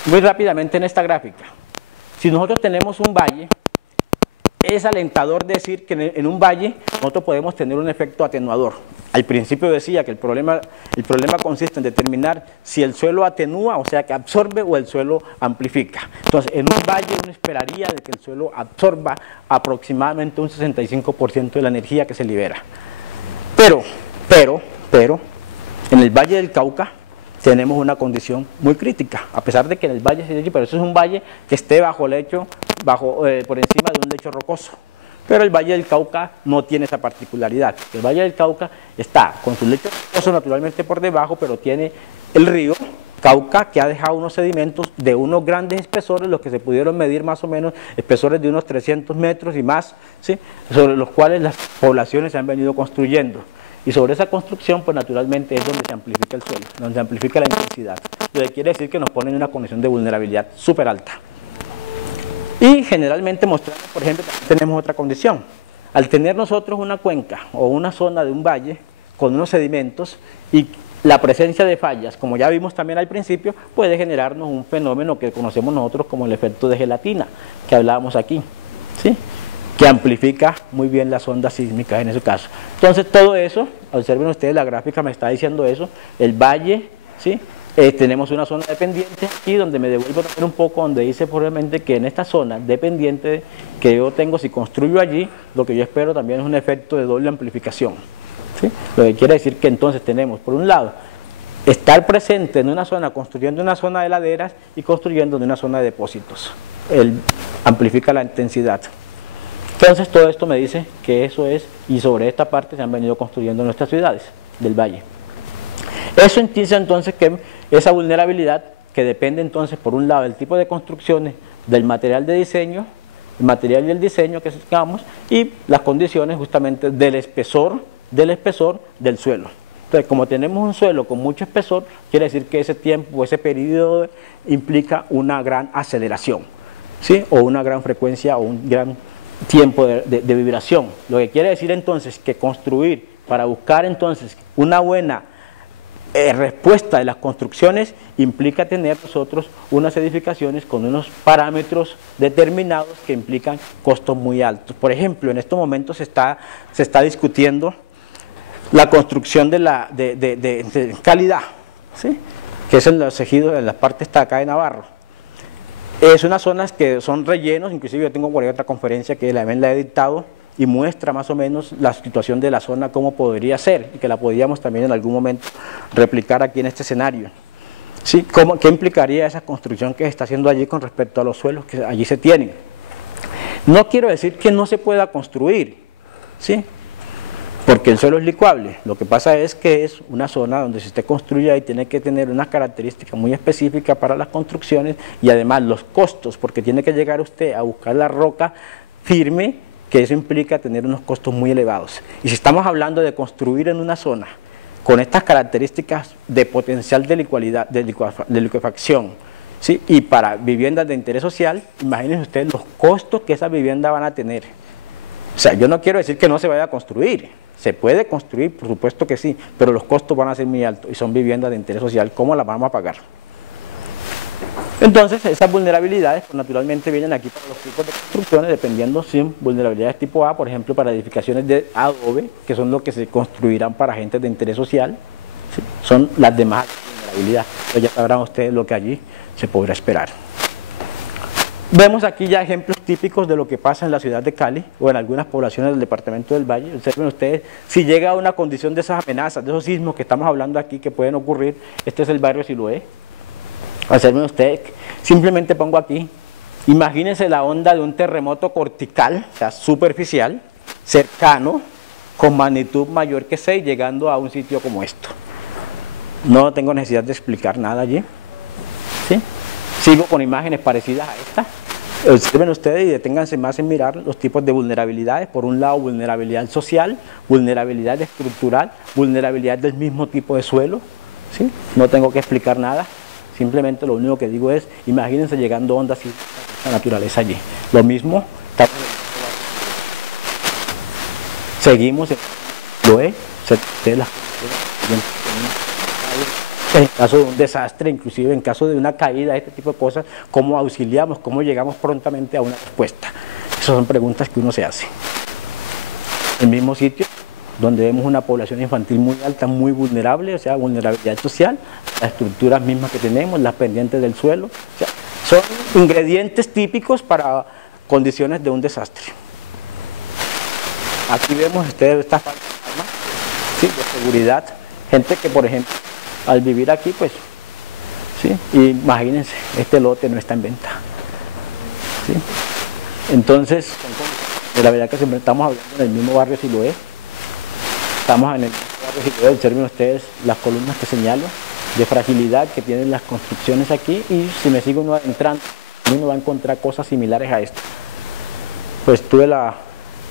Muy rápidamente en esta gráfica. Si nosotros tenemos un valle, es alentador decir que en un valle nosotros podemos tener un efecto atenuador. Al principio decía que el problema consiste en determinar si el suelo atenúa, o sea que absorbe, o el suelo amplifica. Entonces, en un valle uno esperaría de que el suelo absorba aproximadamente un 65% de la energía que se libera. Pero, en el Valle del Cauca tenemos una condición muy crítica, a pesar de que en el valle, pero eso es un valle que esté bajo lecho, por encima de un lecho rocoso. Pero el Valle del Cauca no tiene esa particularidad. El Valle del Cauca está con su lecho rocoso naturalmente por debajo, pero tiene el río Cauca, que ha dejado unos sedimentos de unos grandes espesores, los que se pudieron medir más o menos, espesores de unos 300 metros y más, ¿sí?, sobre los cuales las poblaciones se han venido construyendo. Y sobre esa construcción, pues naturalmente es donde se amplifica el suelo, donde se amplifica la intensidad. Lo que quiere decir que nos ponen en una condición de vulnerabilidad súper alta. Y generalmente mostramos, por ejemplo, que tenemos otra condición. Al tener nosotros una cuenca o una zona de un valle con unos sedimentos y la presencia de fallas, como ya vimos también al principio, puede generarnos un fenómeno que conocemos nosotros como el efecto de gelatina, que hablábamos aquí, ¿sí? Que amplifica muy bien las ondas sísmicas en ese caso. Entonces todo eso, observen ustedes, la gráfica me está diciendo eso, el valle, ¿sí? Tenemos una zona dependiente aquí donde me devuelvo también un poco, donde dice probablemente que en esta zona dependiente que yo tengo, si construyo allí, lo que yo espero también es un efecto de doble amplificación, ¿sí? Lo que quiere decir que entonces tenemos, por un lado, estar presente en una zona, construyendo una zona de laderas y construyendo en una zona de depósitos. Él amplifica la intensidad. Entonces todo esto me dice que eso es, y sobre esta parte se han venido construyendo nuestras ciudades del valle. Eso indica entonces que esa vulnerabilidad, que depende entonces por un lado del tipo de construcciones, del material de diseño, el material y el diseño que tengamos, y las condiciones justamente del espesor del suelo. Entonces, como tenemos un suelo con mucho espesor, quiere decir que ese tiempo, ese periodo implica una gran aceleración, ¿sí? O una gran frecuencia o un gran tiempo de vibración. Lo que quiere decir entonces que construir para buscar entonces una buena respuesta de las construcciones implica tener nosotros unas edificaciones con unos parámetros determinados que implican costos muy altos. Por ejemplo, en estos momentos se está discutiendo la construcción de calidad, ¿sí? Que es en los ejidos, en la parte esta acá de Navarro. Es unas zonas que son rellenos, inclusive yo tengo por ahí otra conferencia que también la he dictado y muestra más o menos la situación de la zona, cómo podría ser, y que la podríamos también en algún momento replicar aquí en este escenario. ¿Sí? ¿Qué implicaría esa construcción que se está haciendo allí con respecto a los suelos que allí se tienen? No quiero decir que no se pueda construir, ¿sí? Porque el suelo es licuable. Lo que pasa es que es una zona donde si usted construye y tiene que tener unas características muy específicas para las construcciones y además los costos, porque tiene que llegar usted a buscar la roca firme, que eso implica tener unos costos muy elevados. Y si estamos hablando de construir en una zona con estas características de potencial de liquefacción, ¿sí? Y para viviendas de interés social, imagínense ustedes los costos que esas viviendas van a tener. O sea, yo no quiero decir que no se vaya a construir, se puede construir, por supuesto que sí, pero los costos van a ser muy altos y son viviendas de interés social, ¿cómo las vamos a pagar? Entonces, esas vulnerabilidades pues, naturalmente vienen aquí para los tipos de construcciones, dependiendo si vulnerabilidades tipo A, por ejemplo, para edificaciones de adobe, que son los que se construirán para agentes de interés social, ¿sí? Son las demás vulnerabilidades. Entonces ya sabrán ustedes lo que allí se podrá esperar. Vemos aquí ya ejemplos típicos de lo que pasa en la ciudad de Cali o en algunas poblaciones del departamento del Valle. Observen ustedes, si llega a una condición de esas amenazas, de esos sismos que estamos hablando aquí que pueden ocurrir, este es el barrio Siloé. Observen ustedes, simplemente pongo aquí, imagínense la onda de un terremoto cortical, o sea, superficial, cercano, con magnitud mayor que 6, llegando a un sitio como esto. No tengo necesidad de explicar nada allí, ¿sí? Sigo con imágenes parecidas a esta. Observen ustedes y deténganse más en mirar los tipos de vulnerabilidades. Por un lado, vulnerabilidad social, vulnerabilidad estructural, vulnerabilidad del mismo tipo de suelo, ¿sí? No tengo que explicar nada. Simplemente lo único que digo es, imagínense llegando ondas y la naturaleza allí. Lo mismo, seguimos en en caso de un desastre, inclusive en caso de una caída, este tipo de cosas, cómo auxiliamos, cómo llegamos prontamente a una respuesta. Esas son preguntas que uno se hace. El mismo sitio donde vemos una población infantil muy alta, muy vulnerable, o sea, vulnerabilidad social, las estructuras mismas que tenemos, las pendientes del suelo, o sea, son ingredientes típicos para condiciones de un desastre. Aquí vemos ustedes esta falta de armas, ¿sí? De seguridad, gente que por ejemplo, al vivir aquí, pues, ¿sí? Imagínense, este lote no está en venta, ¿sí? Entonces, la verdad que siempre estamos hablando en el mismo barrio Siloé. Estamos en el barrio Siloé, observen ustedes las columnas que señalo de fragilidad que tienen las construcciones aquí, y si me sigue uno adentrando, uno va a encontrar cosas similares a esto. Pues tuve la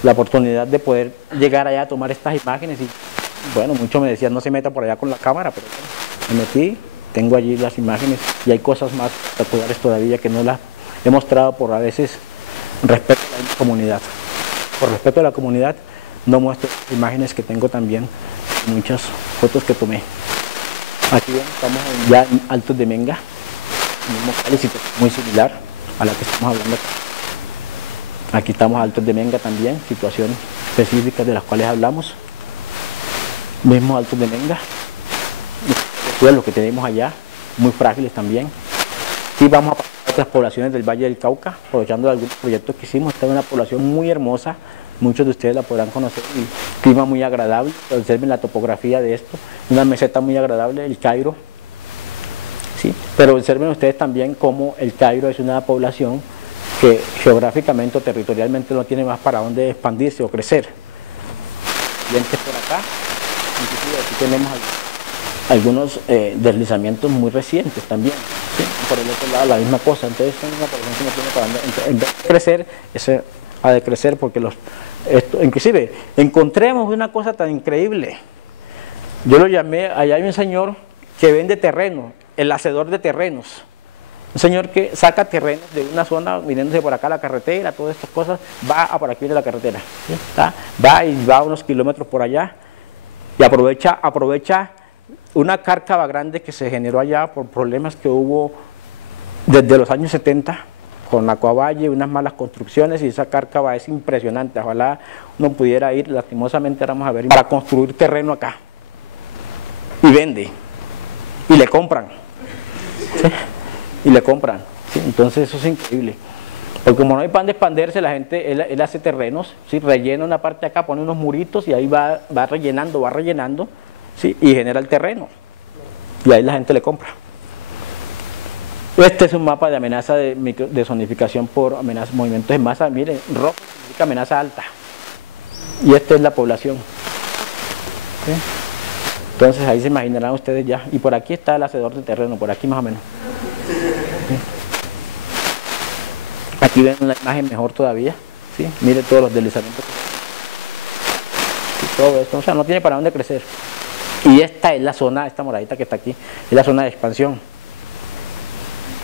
oportunidad de poder llegar allá a tomar estas imágenes y bueno, muchos me decían no se meta por allá con la cámara, pero bueno, me metí, tengo allí las imágenes y hay cosas más espectaculares todavía que no las he mostrado por a veces respeto a la comunidad. Por respeto a la comunidad no muestro imágenes que tengo también, muchas fotos que tomé. Aquí estamos ya en Altos de Menga, mismo Cali, muy similar a la que estamos hablando acá. Aquí estamos Altos de Menga también, situaciones específicas de las cuales hablamos. Mismo Altos de Menga, los suelos que tenemos allá, muy frágiles también. Y vamos a pasar a otras poblaciones del Valle del Cauca, aprovechando algunos proyectos que hicimos. Esta es una población muy hermosa, muchos de ustedes la podrán conocer, y clima muy agradable. Observen la topografía de esto, una meseta muy agradable, el Cairo. ¿Sí? Pero observen ustedes también cómo el Cairo es una población que geográficamente o territorialmente no tiene más para dónde expandirse o crecer. Dientes por acá, inclusive aquí tenemos algunos deslizamientos muy recientes también. ¿Sí? Por el otro lado la misma cosa, entonces es una población que no tiene para dónde, en vez de crecer, ha de crecer porque inclusive encontremos una cosa tan increíble. Yo lo llamé, allá hay un señor que vende terreno, el hacedor de terrenos. Un señor que saca terrenos de una zona, viniéndose por acá la carretera, todas estas cosas, va a por aquí de la carretera. ¿Sí? Va y va unos kilómetros por allá y aprovecha una cárcava grande que se generó allá por problemas que hubo desde los años 70 con Acuavalle, unas malas construcciones, y esa cárcava es impresionante. Ojalá uno pudiera ir, lastimosamente vamos a ver, para construir terreno acá. Y vende, y le compran. ¿Sí? Y le compran. ¿Sí? Entonces eso es increíble. Porque como no hay pan de expandirse, la gente, él hace terrenos, ¿sí? Rellena una parte acá, pone unos muritos y ahí va rellenando, ¿sí? Y genera el terreno. Y ahí la gente le compra. Este es un mapa de amenaza de zonificación por movimientos en masa. Miren, rojo significa amenaza alta. Y esta es la población. ¿Sí? Entonces ahí se imaginarán ustedes ya. Y por aquí está el hacedor de terreno, por aquí más o menos. ¿Sí? Aquí ven la imagen mejor todavía. ¿Sí? Miren todos los deslizamientos. ¿Sí? Todo esto, o sea, no tiene para dónde crecer. Y esta es la zona, esta moradita que está aquí, es la zona de expansión.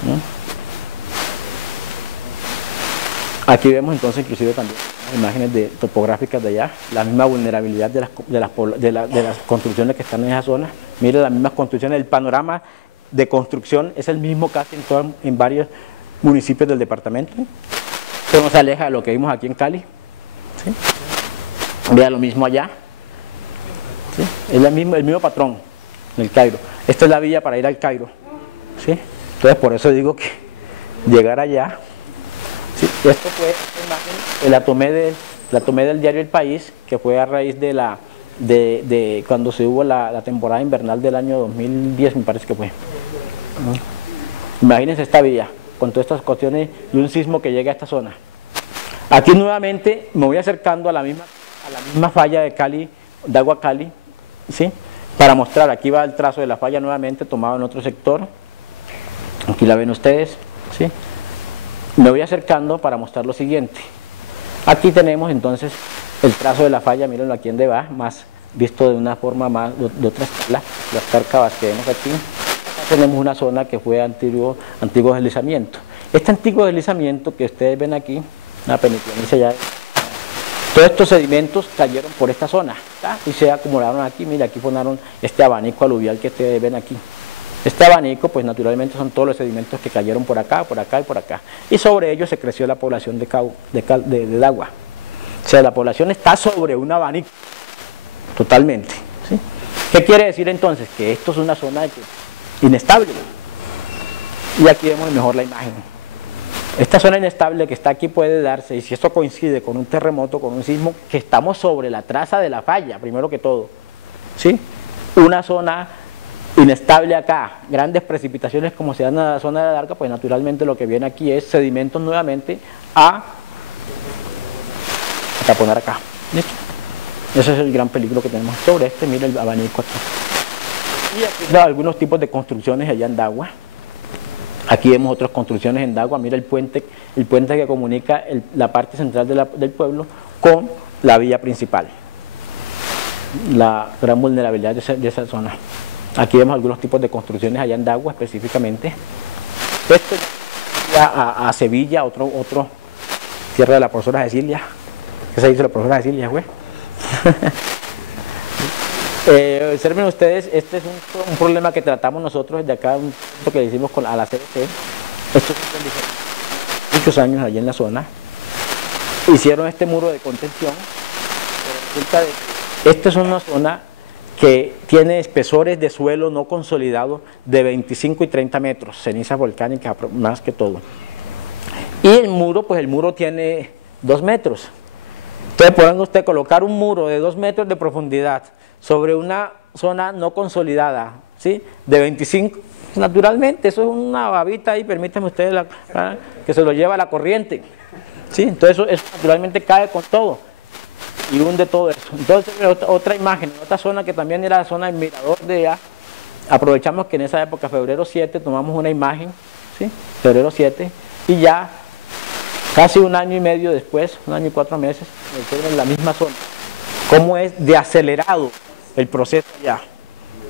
¿No? Aquí vemos entonces inclusive también imágenes topográficas de allá, la misma vulnerabilidad de las construcciones que están en esa zona. Miren las mismas construcciones, el panorama de construcción es el mismo casi en varios municipios del departamento. Esto no se aleja de lo que vimos aquí en Cali. ¿Sí? Vea lo mismo allá. ¿Sí? Es el mismo patrón en el Cairo. Esta es la vía para ir al Cairo. ¿Sí? Entonces por eso digo que llegar allá, ¿sí? Esto fue esta imagen, la tomé del diario El País, que fue a raíz de cuando se hubo la temporada invernal del año 2010, me parece que fue. Imagínense esta vía, con todas estas cuestiones y un sismo que llega a esta zona. Aquí nuevamente me voy acercando a la misma falla de Cali, de Agua Cali, ¿sí? Para mostrar, aquí va el trazo de la falla nuevamente tomado en otro sector. Aquí la ven ustedes, ¿sí? Me voy acercando para mostrar lo siguiente. Aquí tenemos entonces el trazo de la falla, mírenlo aquí donde va, más visto de una forma más, de otra escala, las cárcavas que vemos aquí. Acá tenemos una zona que fue antiguo deslizamiento. Este antiguo deslizamiento que ustedes ven aquí, una penitencia ya, todos estos sedimentos cayeron por esta zona, ¿tá? Y se acumularon aquí. Mira, aquí formaron este abanico aluvial que ustedes ven aquí. Este abanico, pues naturalmente son todos los sedimentos que cayeron por acá, por acá y por acá. Y sobre ellos se creció la población del agua. O sea, la población está sobre un abanico, totalmente. ¿Sí? ¿Qué quiere decir entonces? Que esto es una zona inestable. Y aquí vemos mejor la imagen. Esta zona inestable que está aquí puede darse, y si esto coincide con un terremoto, con un sismo, que estamos sobre la traza de la falla, primero que todo. ¿Sí? Una zona inestable acá, grandes precipitaciones como se dan en la zona de la Larga, pues naturalmente lo que viene aquí es sedimentos nuevamente a taponar acá. ¿Listo? Ese es el gran peligro que tenemos sobre mira el abanico aquí. Y aquí algunos tipos de construcciones allá en Dagua. Aquí vemos otras construcciones en Dagua. Mira el puente que comunica la parte central del pueblo con la vía principal. La gran vulnerabilidad de esa zona. Aquí vemos algunos tipos de construcciones allá en Dagua específicamente. Esto ya a Sevilla, otro tierra de la profesora Cecilia. ¿Qué se dice la profesora Cecilia, güey? Observen ustedes, este es un problema que tratamos nosotros desde acá, un punto que le hicimos a la CDC. Esto es muchos años allí en la zona. Hicieron este muro de contención, pero resulta que esta es una zona que tiene espesores de suelo no consolidado de 25 y 30 metros, cenizas volcánicas más que todo. Y el muro, pues el muro tiene 2 metros. Entonces, pueden usted colocar un muro de 2 metros de profundidad sobre una zona no consolidada, ¿sí? De 25, naturalmente, eso es una babita ahí, permítanme ustedes que se lo lleva la corriente, ¿sí? Entonces eso naturalmente cae con todo y hunde todo eso. Entonces otra imagen, otra zona que también era la zona del mirador de A, aprovechamos que en esa época, febrero 7, tomamos una imagen, ¿sí? Febrero 7, y ya casi un año y medio después, un año y 4 meses, en la misma zona, cómo es de acelerado el proceso ya,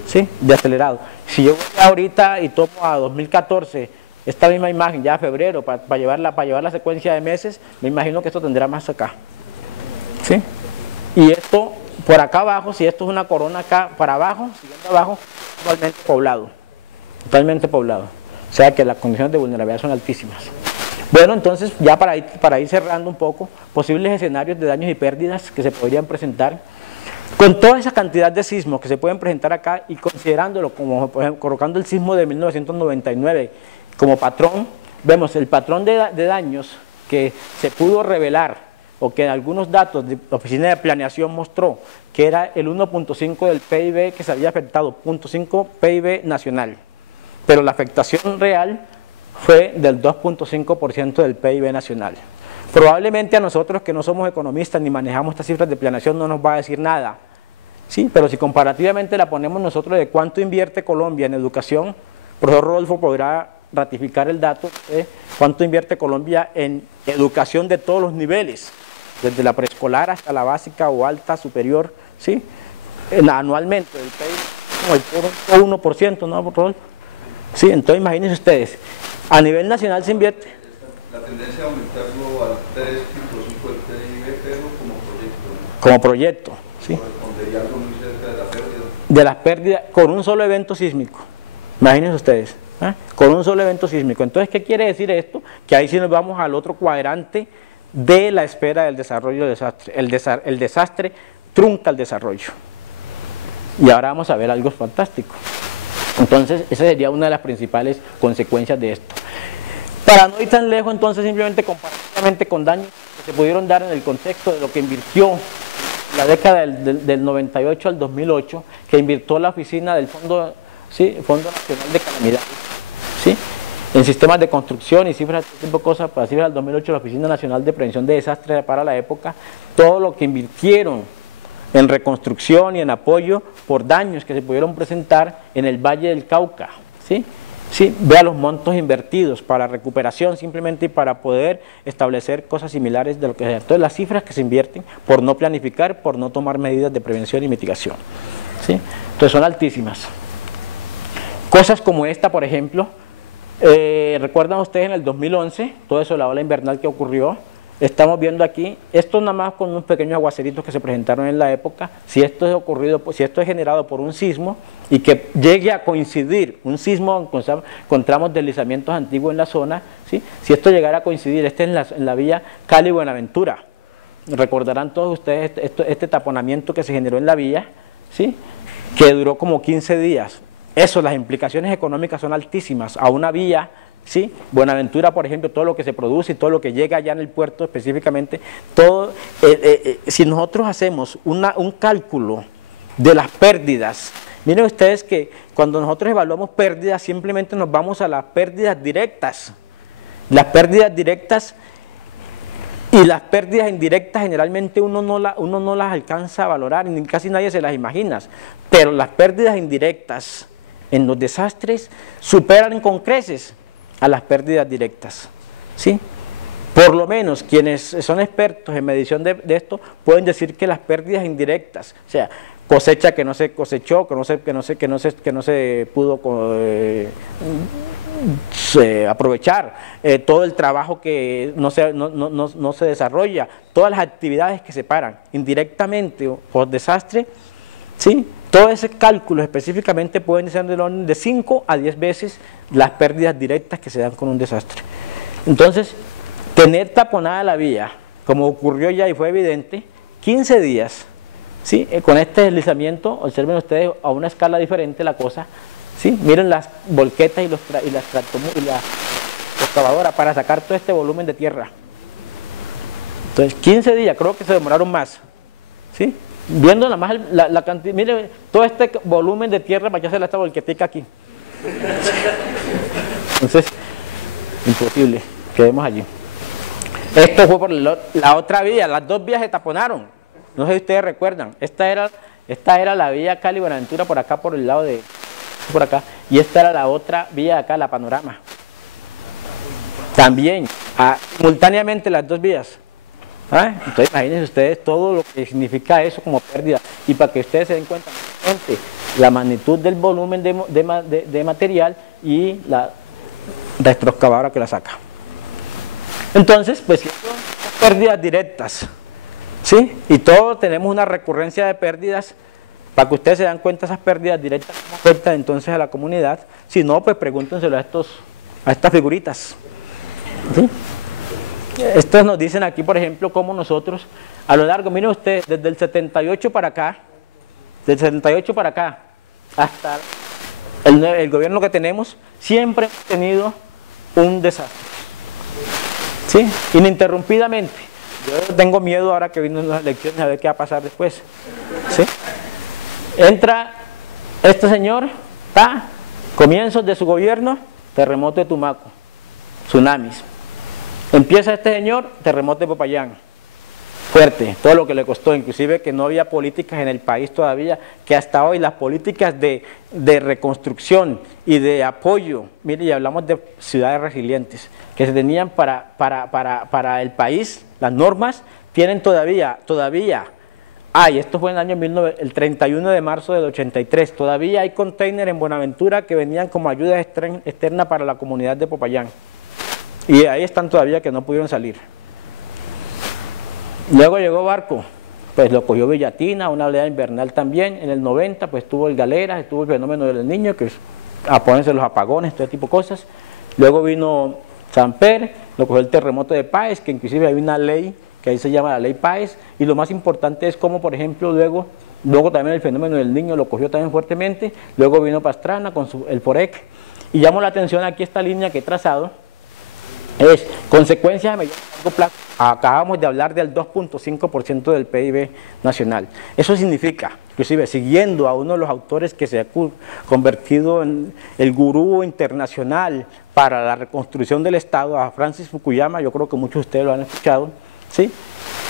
¿sí? De acelerado. Si yo voy ahorita y tomo a 2014 esta misma imagen, ya a febrero, para llevar la secuencia de meses, me imagino que esto tendrá más acá, ¿sí? Y esto, por acá abajo, si esto es una corona acá, para abajo, siguiendo abajo, totalmente poblado. O sea que las condiciones de vulnerabilidad son altísimas. Bueno, entonces, ya para ir cerrando un poco, posibles escenarios de daños y pérdidas que se podrían presentar. Con toda esa cantidad de sismos que se pueden presentar acá y considerándolo como, por ejemplo, colocando el sismo de 1999 como patrón, vemos el patrón de daños que se pudo revelar o que en algunos datos de la Oficina de Planeación mostró que era el 1.5 del PIB que se había afectado, 0.5 PIB nacional, pero la afectación real fue del 2.5% del PIB nacional. Probablemente a nosotros que no somos economistas ni manejamos estas cifras de planeación no nos va a decir nada, ¿sí? Pero si comparativamente la ponemos nosotros de cuánto invierte Colombia en educación, el profesor Rodolfo podrá ratificar el dato de cuánto invierte Colombia en educación de todos los niveles, desde la preescolar hasta la básica o alta, superior, ¿sí? Anualmente, el PIB como el 1%, ¿no, Rodolfo? Sí, entonces imagínense ustedes, a nivel nacional se invierte. La tendencia a aumentarlo al 3.5 del PIB, pero como proyecto, ¿no? Como proyecto, ¿sí? Correspondería algo muy cerca de la pérdida. De las pérdidas, con un solo evento sísmico. Imagínense ustedes, ¿eh? Con un solo evento sísmico. Entonces, ¿qué quiere decir esto? Que ahí sí nos vamos al otro cuadrante de la espera del desarrollo del desastre. El desastre trunca el desarrollo. Y ahora vamos a ver algo fantástico. Entonces, esa sería una de las principales consecuencias de esto. Para no ir tan lejos, entonces, simplemente comparativamente con daños que se pudieron dar en el contexto de lo que invirtió la década del 98 al 2008, que invirtió la oficina del Fondo, ¿sí? Fondo Nacional de Calamidades, ¿sí? En sistemas de construcción y cifras de tipo de cosas, para cifras del 2008, la Oficina Nacional de Prevención de Desastres para la época, todo lo que invirtieron en reconstrucción y en apoyo por daños que se pudieron presentar en el Valle del Cauca, ¿sí? Sí, vea los montos invertidos para recuperación simplemente y para poder establecer cosas similares de lo que sea. Entonces las cifras que se invierten por no planificar, por no tomar medidas de prevención y mitigación, ¿sí? Entonces son altísimas. Cosas como esta, por ejemplo, recuerdan ustedes en el 2011, todo eso, la ola invernal que ocurrió. Estamos viendo aquí, esto nada más con unos pequeños aguaceritos que se presentaron en la época, si esto es generado por un sismo y que llegue a coincidir, un sismo, encontramos deslizamientos antiguos en la zona, ¿sí? Si esto llegara a coincidir, en la vía Cali-Buenaventura, recordarán todos ustedes este taponamiento que se generó en la vía, ¿sí? Que duró como 15 días, eso, las implicaciones económicas son altísimas a una vía, ¿sí? Buenaventura, por ejemplo, todo lo que se produce y todo lo que llega allá en el puerto específicamente, todo, si nosotros hacemos un cálculo de las pérdidas, miren ustedes que cuando nosotros evaluamos pérdidas simplemente nos vamos a las pérdidas directas. Las pérdidas directas y las pérdidas indirectas generalmente uno no las alcanza a valorar, ni casi nadie se las imagina, pero las pérdidas indirectas en los desastres superan con creces a las pérdidas directas, ¿sí? Por lo menos quienes son expertos en medición de esto pueden decir que las pérdidas indirectas, o sea, cosecha que no se cosechó, que no se pudo aprovechar, todo el trabajo que no se desarrolla, todas las actividades que se paran indirectamente por desastre, ¿sí? Todo ese cálculo específicamente pueden ser del orden de 5 a 10 veces las pérdidas directas que se dan con un desastre. Entonces, tener taponada la vía, como ocurrió ya y fue evidente, 15 días, ¿sí? Con este deslizamiento, observen ustedes a una escala diferente la cosa, ¿sí? Miren las volquetas y las excavadoras para sacar todo este volumen de tierra. Entonces, 15 días, creo que se demoraron más, ¿sí? Viendo nada más la cantidad, miren, todo este volumen de tierra para que hacer esta volquetica aquí. Entonces, imposible, quedemos allí. Esto fue por la otra vía, las dos vías se taponaron. No sé si ustedes recuerdan, esta era la vía Cali-Buenaventura por acá, por el lado de, por acá, y esta era la otra vía de acá, la Panorama. También, simultáneamente las dos vías. Entonces imagínense ustedes todo lo que significa eso como pérdida, y para que ustedes se den cuenta la magnitud del volumen de material y la retroexcavadora que la saca. Entonces, pues son pérdidas directas, ¿sí? Y todos tenemos una recurrencia de pérdidas, para que ustedes se den cuenta esas pérdidas directas cómo afectan entonces a la comunidad. Si no, pues pregúntenselo a estas figuritas, ¿sí? Estos nos dicen aquí, por ejemplo, cómo nosotros, a lo largo, miren ustedes, desde el 78 para acá, hasta el gobierno que tenemos, siempre hemos tenido un desastre, ¿sí? Ininterrumpidamente. Yo tengo miedo ahora que vienen las elecciones a ver qué va a pasar después, ¿sí? Entra este señor, comienzos de su gobierno, terremoto de Tumaco, tsunamis. Empieza este señor, terremoto de Popayán, fuerte, todo lo que le costó, inclusive que no había políticas en el país todavía, que hasta hoy las políticas de reconstrucción y de apoyo, mire, y hablamos de ciudades resilientes, que se tenían para el país, las normas, tienen todavía, y esto fue en el año el 31 de marzo del 83, todavía hay containers en Buenaventura que venían como ayuda externa para la comunidad de Popayán. Y ahí están todavía que no pudieron salir. Luego llegó Barco, pues lo cogió Villatina, una oleada invernal también. En el 90 pues tuvo el Galera, estuvo el fenómeno del Niño, que es a ponerse los apagones, todo tipo de cosas. Luego vino Samper, lo cogió el terremoto de Páez, que inclusive hay una ley, que ahí se llama la ley Páez. Y lo más importante es como, por ejemplo, luego también el fenómeno del Niño lo cogió también fuertemente. Luego vino Pastrana con el FOREC. Y llamo la atención aquí esta línea que he trazado, es consecuencias de mediano y largo plazo. Acabamos de hablar del 2.5% del PIB nacional. Eso significa, inclusive siguiendo a uno de los autores que se ha convertido en el gurú internacional para la reconstrucción del Estado, a Francis Fukuyama, yo creo que muchos de ustedes lo han escuchado, ¿sí?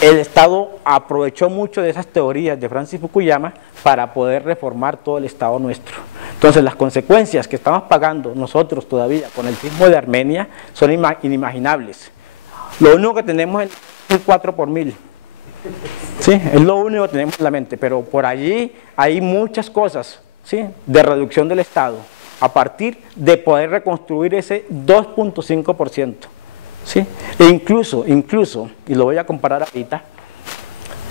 El Estado aprovechó mucho de esas teorías de Francis Fukuyama para poder reformar todo el Estado nuestro. Entonces las consecuencias que estamos pagando nosotros todavía con el sismo de Armenia son inimaginables. Lo único que tenemos es el 4 por 1000. ¿Sí? Es lo único que tenemos en la mente, pero por allí hay muchas cosas, ¿sí? De reducción del Estado, a partir de poder reconstruir ese 2.5%. ¿Sí? E incluso, y lo voy a comparar ahorita,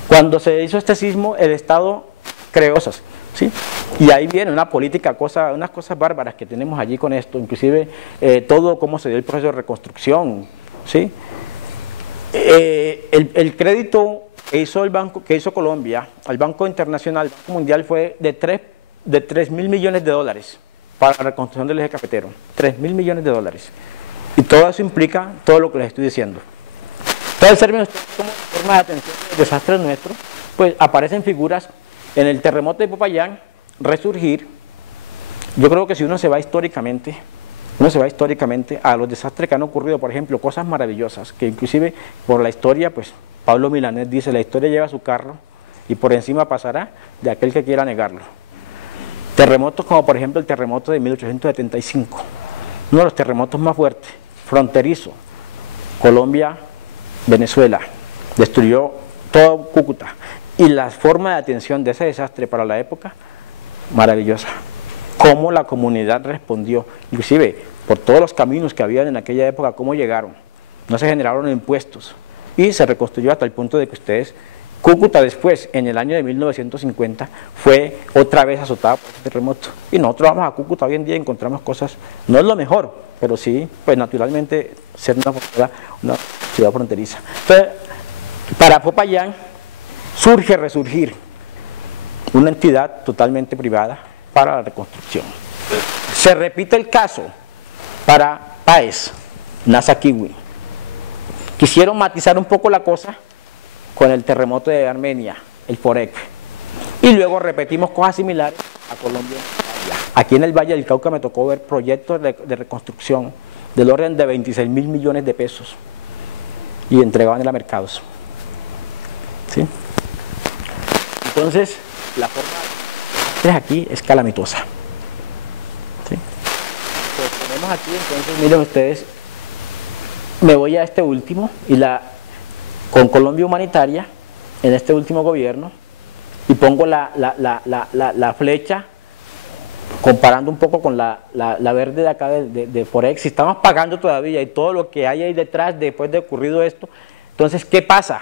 cuando se hizo este sismo, el Estado creó cosas, ¿sí? Y ahí viene una política, unas cosas bárbaras que tenemos allí con esto, inclusive todo cómo se dio el proceso de reconstrucción, ¿sí? El crédito que hizo el banco, que hizo Colombia, al Banco Internacional, el Banco Mundial, fue de 3.000 millones de dólares para la reconstrucción del eje cafetero, 3.000 millones de dólares. Y todo eso implica todo lo que les estoy diciendo. Entonces, como forma de atención a los desastres nuestros, pues aparecen figuras en el terremoto de Popayán, resurgir. Yo creo que si uno se va históricamente a los desastres que han ocurrido, por ejemplo, cosas maravillosas, que inclusive por la historia, pues Pablo Milanés dice, la historia lleva su carro y por encima pasará de aquel que quiera negarlo. Terremotos como por ejemplo el terremoto de 1875, uno de los terremotos más fuertes, fronterizo, Colombia, Venezuela, destruyó todo Cúcuta, y la forma de atención de ese desastre para la época, maravillosa. Cómo la comunidad respondió, inclusive por todos los caminos que habían en aquella época, cómo llegaron, no se generaron impuestos, y se reconstruyó hasta el punto de que ustedes Cúcuta después, en el año de 1950, fue otra vez azotada por este terremoto. Y nosotros vamos a Cúcuta hoy en día y encontramos cosas, no es lo mejor, pero sí, pues naturalmente, ser una ciudad fronteriza. Entonces, para Popayán surge resurgir una entidad totalmente privada para la reconstrucción. Se repite el caso para Páez, NASA Kiwi. Quisieron matizar un poco la cosa con el terremoto de Armenia, el FOREC. Y luego repetimos cosas similares a Colombia. Aquí en el Valle del Cauca me tocó ver proyectos de reconstrucción del orden de 26.000 millones de pesos y entregaban a mercados. ¿Sí? Entonces, la forma de aquí es calamitosa. ¿Sí? Pues ponemos aquí, entonces, miren ustedes, me voy a este último y con Colombia Humanitaria, en este último gobierno, y pongo la flecha, comparando un poco con la verde de acá de Forex. Si estamos pagando todavía y todo lo que hay ahí detrás después de ocurrido esto, entonces, ¿qué pasa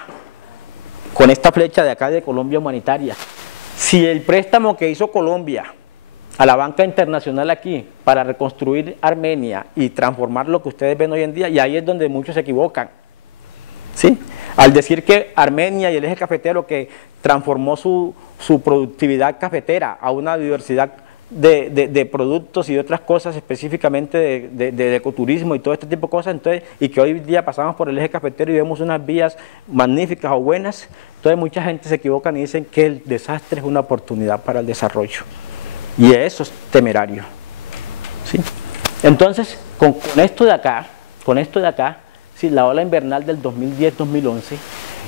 con esta flecha de acá de Colombia Humanitaria? Si el préstamo que hizo Colombia a la banca internacional aquí para reconstruir Armenia y transformar lo que ustedes ven hoy en día, y ahí es donde muchos se equivocan, ¿sí? Al decir que Armenia y el eje cafetero, que transformó su productividad cafetera a una diversidad de productos y de otras cosas, específicamente de ecoturismo y todo este tipo de cosas, entonces, y que hoy día pasamos por el eje cafetero y vemos unas vías magníficas o buenas, entonces mucha gente se equivoca y dicen que el desastre es una oportunidad para el desarrollo. Y eso es temerario, ¿sí? Entonces, con esto de acá, sí, la ola invernal del 2010-2011,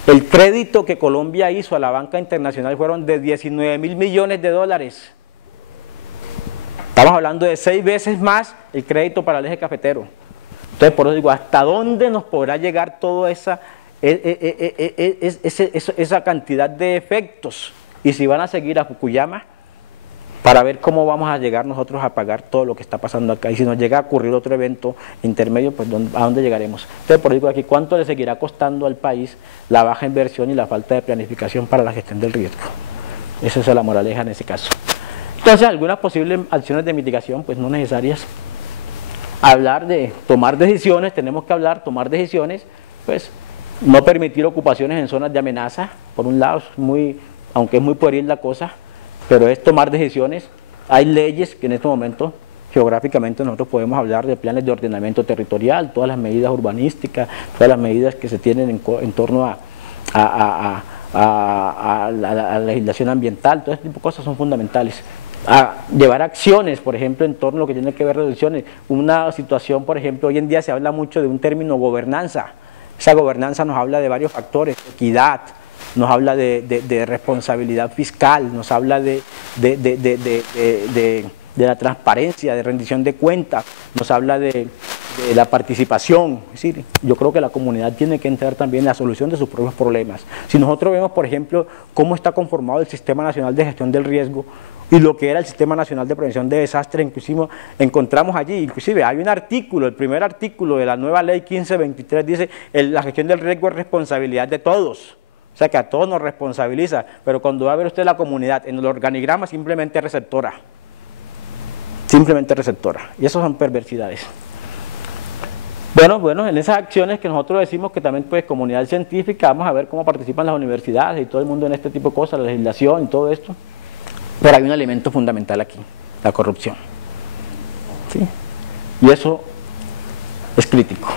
el crédito que Colombia hizo a la banca internacional fueron de 19.000 millones de dólares. Estamos hablando de 6 veces más el crédito para el eje cafetero. Entonces, por eso digo, ¿hasta dónde nos podrá llegar toda esa cantidad de efectos? Y si van a seguir a Fukuyama, para ver cómo vamos a llegar nosotros a pagar todo lo que está pasando acá. Y si nos llega a ocurrir otro evento intermedio, pues ¿a dónde llegaremos? Entonces, por eso digo aquí, ¿cuánto le seguirá costando al país la baja inversión y la falta de planificación para la gestión del riesgo? Esa es la moraleja en ese caso. Entonces, algunas posibles acciones de mitigación, pues no necesarias. Hablar de tomar decisiones, tenemos que tomar decisiones, pues no permitir ocupaciones en zonas de amenaza, por un lado, aunque es muy pueril la cosa, pero es tomar decisiones. Hay leyes que en este momento, geográficamente, nosotros podemos hablar de planes de ordenamiento territorial, todas las medidas urbanísticas, todas las medidas que se tienen en torno a la legislación ambiental, todo este tipo de cosas son fundamentales. A llevar acciones, por ejemplo, en torno a lo que tiene que ver reducciones. Una situación, por ejemplo, hoy en día se habla mucho de un término gobernanza. Esa gobernanza nos habla de varios factores, equidad, nos habla de responsabilidad fiscal, nos habla de la transparencia, de rendición de cuentas, nos habla de la participación. Es decir, yo creo que la comunidad tiene que entrar también en la solución de sus propios problemas. Si nosotros vemos, por ejemplo, cómo está conformado el Sistema Nacional de Gestión del Riesgo y lo que era el Sistema Nacional de Prevención de Desastres, inclusive encontramos allí, inclusive hay un artículo, el primer artículo de la nueva ley 1523 dice, la gestión del riesgo es responsabilidad de todos. O sea que a todos nos responsabiliza, pero cuando va a ver usted la comunidad en el organigrama simplemente es receptora. Simplemente receptora. Y eso son perversidades. Bueno, en esas acciones que nosotros decimos que también pues comunidad científica, vamos a ver cómo participan las universidades y todo el mundo en este tipo de cosas, la legislación y todo esto. Pero hay un elemento fundamental aquí, la corrupción. ¿Sí? Y eso es crítico.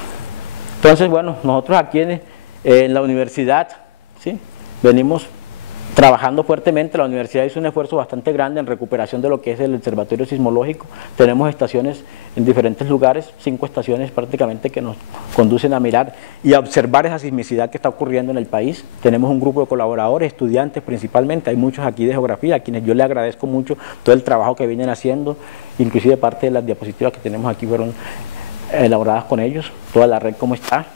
Entonces, bueno, nosotros aquí en la universidad, ¿sí?, venimos trabajando fuertemente. La universidad hizo un esfuerzo bastante grande en recuperación de lo que es el observatorio sismológico. Tenemos estaciones en diferentes lugares, 5 estaciones prácticamente que nos conducen a mirar y a observar esa sismicidad que está ocurriendo en el país. Tenemos un grupo de colaboradores, estudiantes principalmente, hay muchos aquí de geografía, a quienes yo les agradezco mucho todo el trabajo que vienen haciendo, inclusive parte de las diapositivas que tenemos aquí fueron elaboradas con ellos, toda la red como está.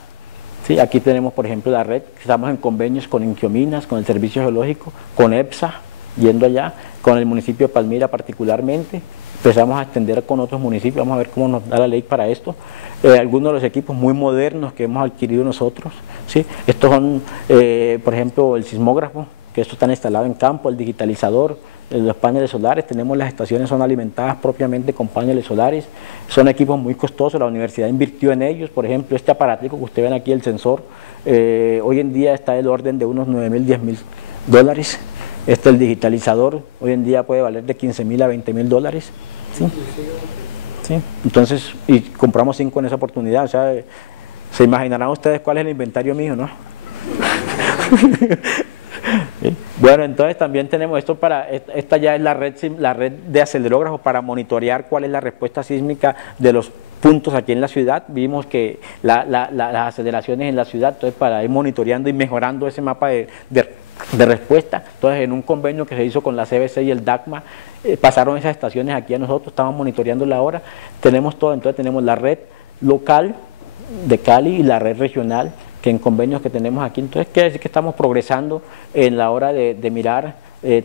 Sí, aquí tenemos, por ejemplo, la red, estamos en convenios con Ingiominas, con el Servicio Geológico, con EPSA yendo allá, con el municipio de Palmira particularmente. Empezamos a extender con otros municipios, vamos a ver cómo nos da la ley para esto. Algunos de los equipos muy modernos que hemos adquirido nosotros, ¿sí? Estos son, por ejemplo, el sismógrafo, que esto está instalado en campo, el digitalizador, los paneles solares, tenemos las estaciones son alimentadas propiamente con paneles solares, son equipos muy costosos, la universidad invirtió en ellos, por ejemplo, este aparatico que ustedes ven aquí, el sensor, hoy en día está del orden de unos 9.000, 10.000 dólares. El digitalizador hoy en día puede valer de 15.000 a 20.000 dólares. ¿Sí? ¿Sí? Entonces, y compramos 5 en esa oportunidad, o sea, se imaginarán ustedes cuál es el inventario mío, ¿no? ¿Sí? Bueno, entonces también tenemos esto esta ya es la red de acelerógrafos para monitorear cuál es la respuesta sísmica de los puntos aquí en la ciudad. Vimos que las aceleraciones en la ciudad, entonces para ir monitoreando y mejorando ese mapa de respuesta. Entonces, en un convenio que se hizo con la CBC y el DACMA, pasaron esas estaciones aquí a nosotros, estamos monitoreándola ahora, tenemos todo, entonces tenemos la red local de Cali y la red regional, que en convenios que tenemos aquí, entonces quiere decir que estamos progresando en la hora de mirar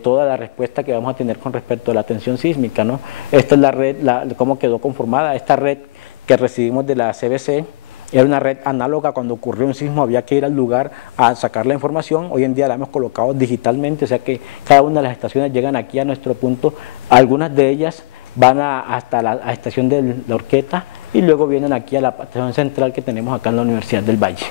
toda la respuesta que vamos a tener con respecto a la atención sísmica, ¿no? Esta es la red, cómo quedó conformada, esta red que recibimos de la CBC, era una red análoga. Cuando ocurrió un sismo había que ir al lugar a sacar la información. Hoy en día la hemos colocado digitalmente, o sea que cada una de las estaciones llegan aquí a nuestro punto. Algunas de ellas van hasta la estación de la Horqueta y luego vienen aquí a la estación central que tenemos acá en la Universidad del Valle.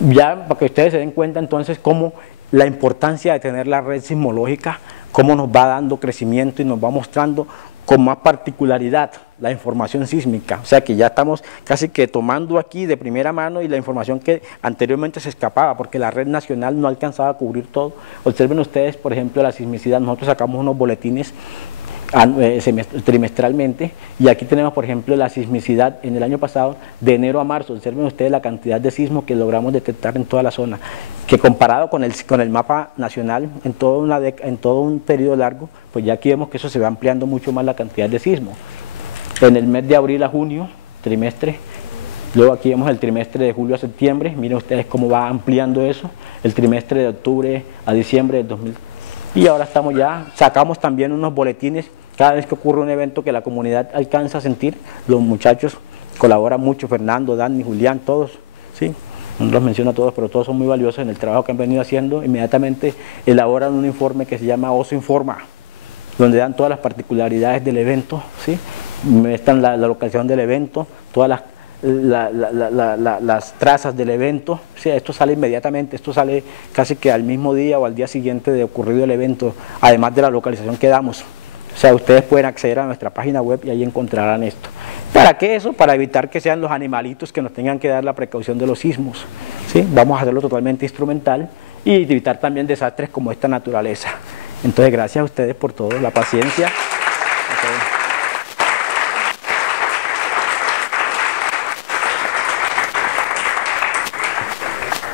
Ya para que ustedes se den cuenta entonces cómo la importancia de tener la red sismológica, cómo nos va dando crecimiento y nos va mostrando con más particularidad la información sísmica, o sea que ya estamos casi que tomando aquí de primera mano y la información que anteriormente se escapaba, porque la red nacional no alcanzaba a cubrir todo. Observen ustedes, por ejemplo, la sismicidad, nosotros sacamos unos boletines trimestralmente, y aquí tenemos, por ejemplo, la sismicidad en el año pasado, de enero a marzo. Observen ustedes la cantidad de sismos que logramos detectar en toda la zona, que comparado con el mapa nacional en todo un periodo largo, pues ya aquí vemos que eso se va ampliando mucho más la cantidad de sismos. En el mes de abril a junio, trimestre, luego aquí vemos el trimestre de julio a septiembre, miren ustedes cómo va ampliando eso, el trimestre de octubre a diciembre del 2000. Y ahora estamos ya, sacamos también unos boletines cada vez que ocurre un evento que la comunidad alcanza a sentir. Los muchachos colaboran mucho, Fernando, Dani, Julián, todos, ¿sí? No los menciono a todos, pero todos son muy valiosos en el trabajo que han venido haciendo. Inmediatamente elaboran un informe que se llama Oso Informa, donde dan todas las particularidades del evento, ¿sí? Están la localización del evento, todas las trazas del evento. O sea, esto sale inmediatamente, esto sale casi que al mismo día o al día siguiente de ocurrido el evento, además de la localización que damos. O sea, ustedes pueden acceder a nuestra página web y ahí encontrarán esto. ¿Para qué eso? Para evitar que sean los animalitos que nos tengan que dar la precaución de los sismos, ¿sí? Vamos a hacerlo totalmente instrumental y evitar también desastres como esta naturaleza. Entonces, gracias a ustedes por todo, la paciencia.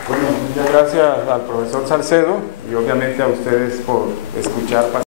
Bueno, muchas gracias al profesor Salcedo y obviamente a ustedes por escuchar.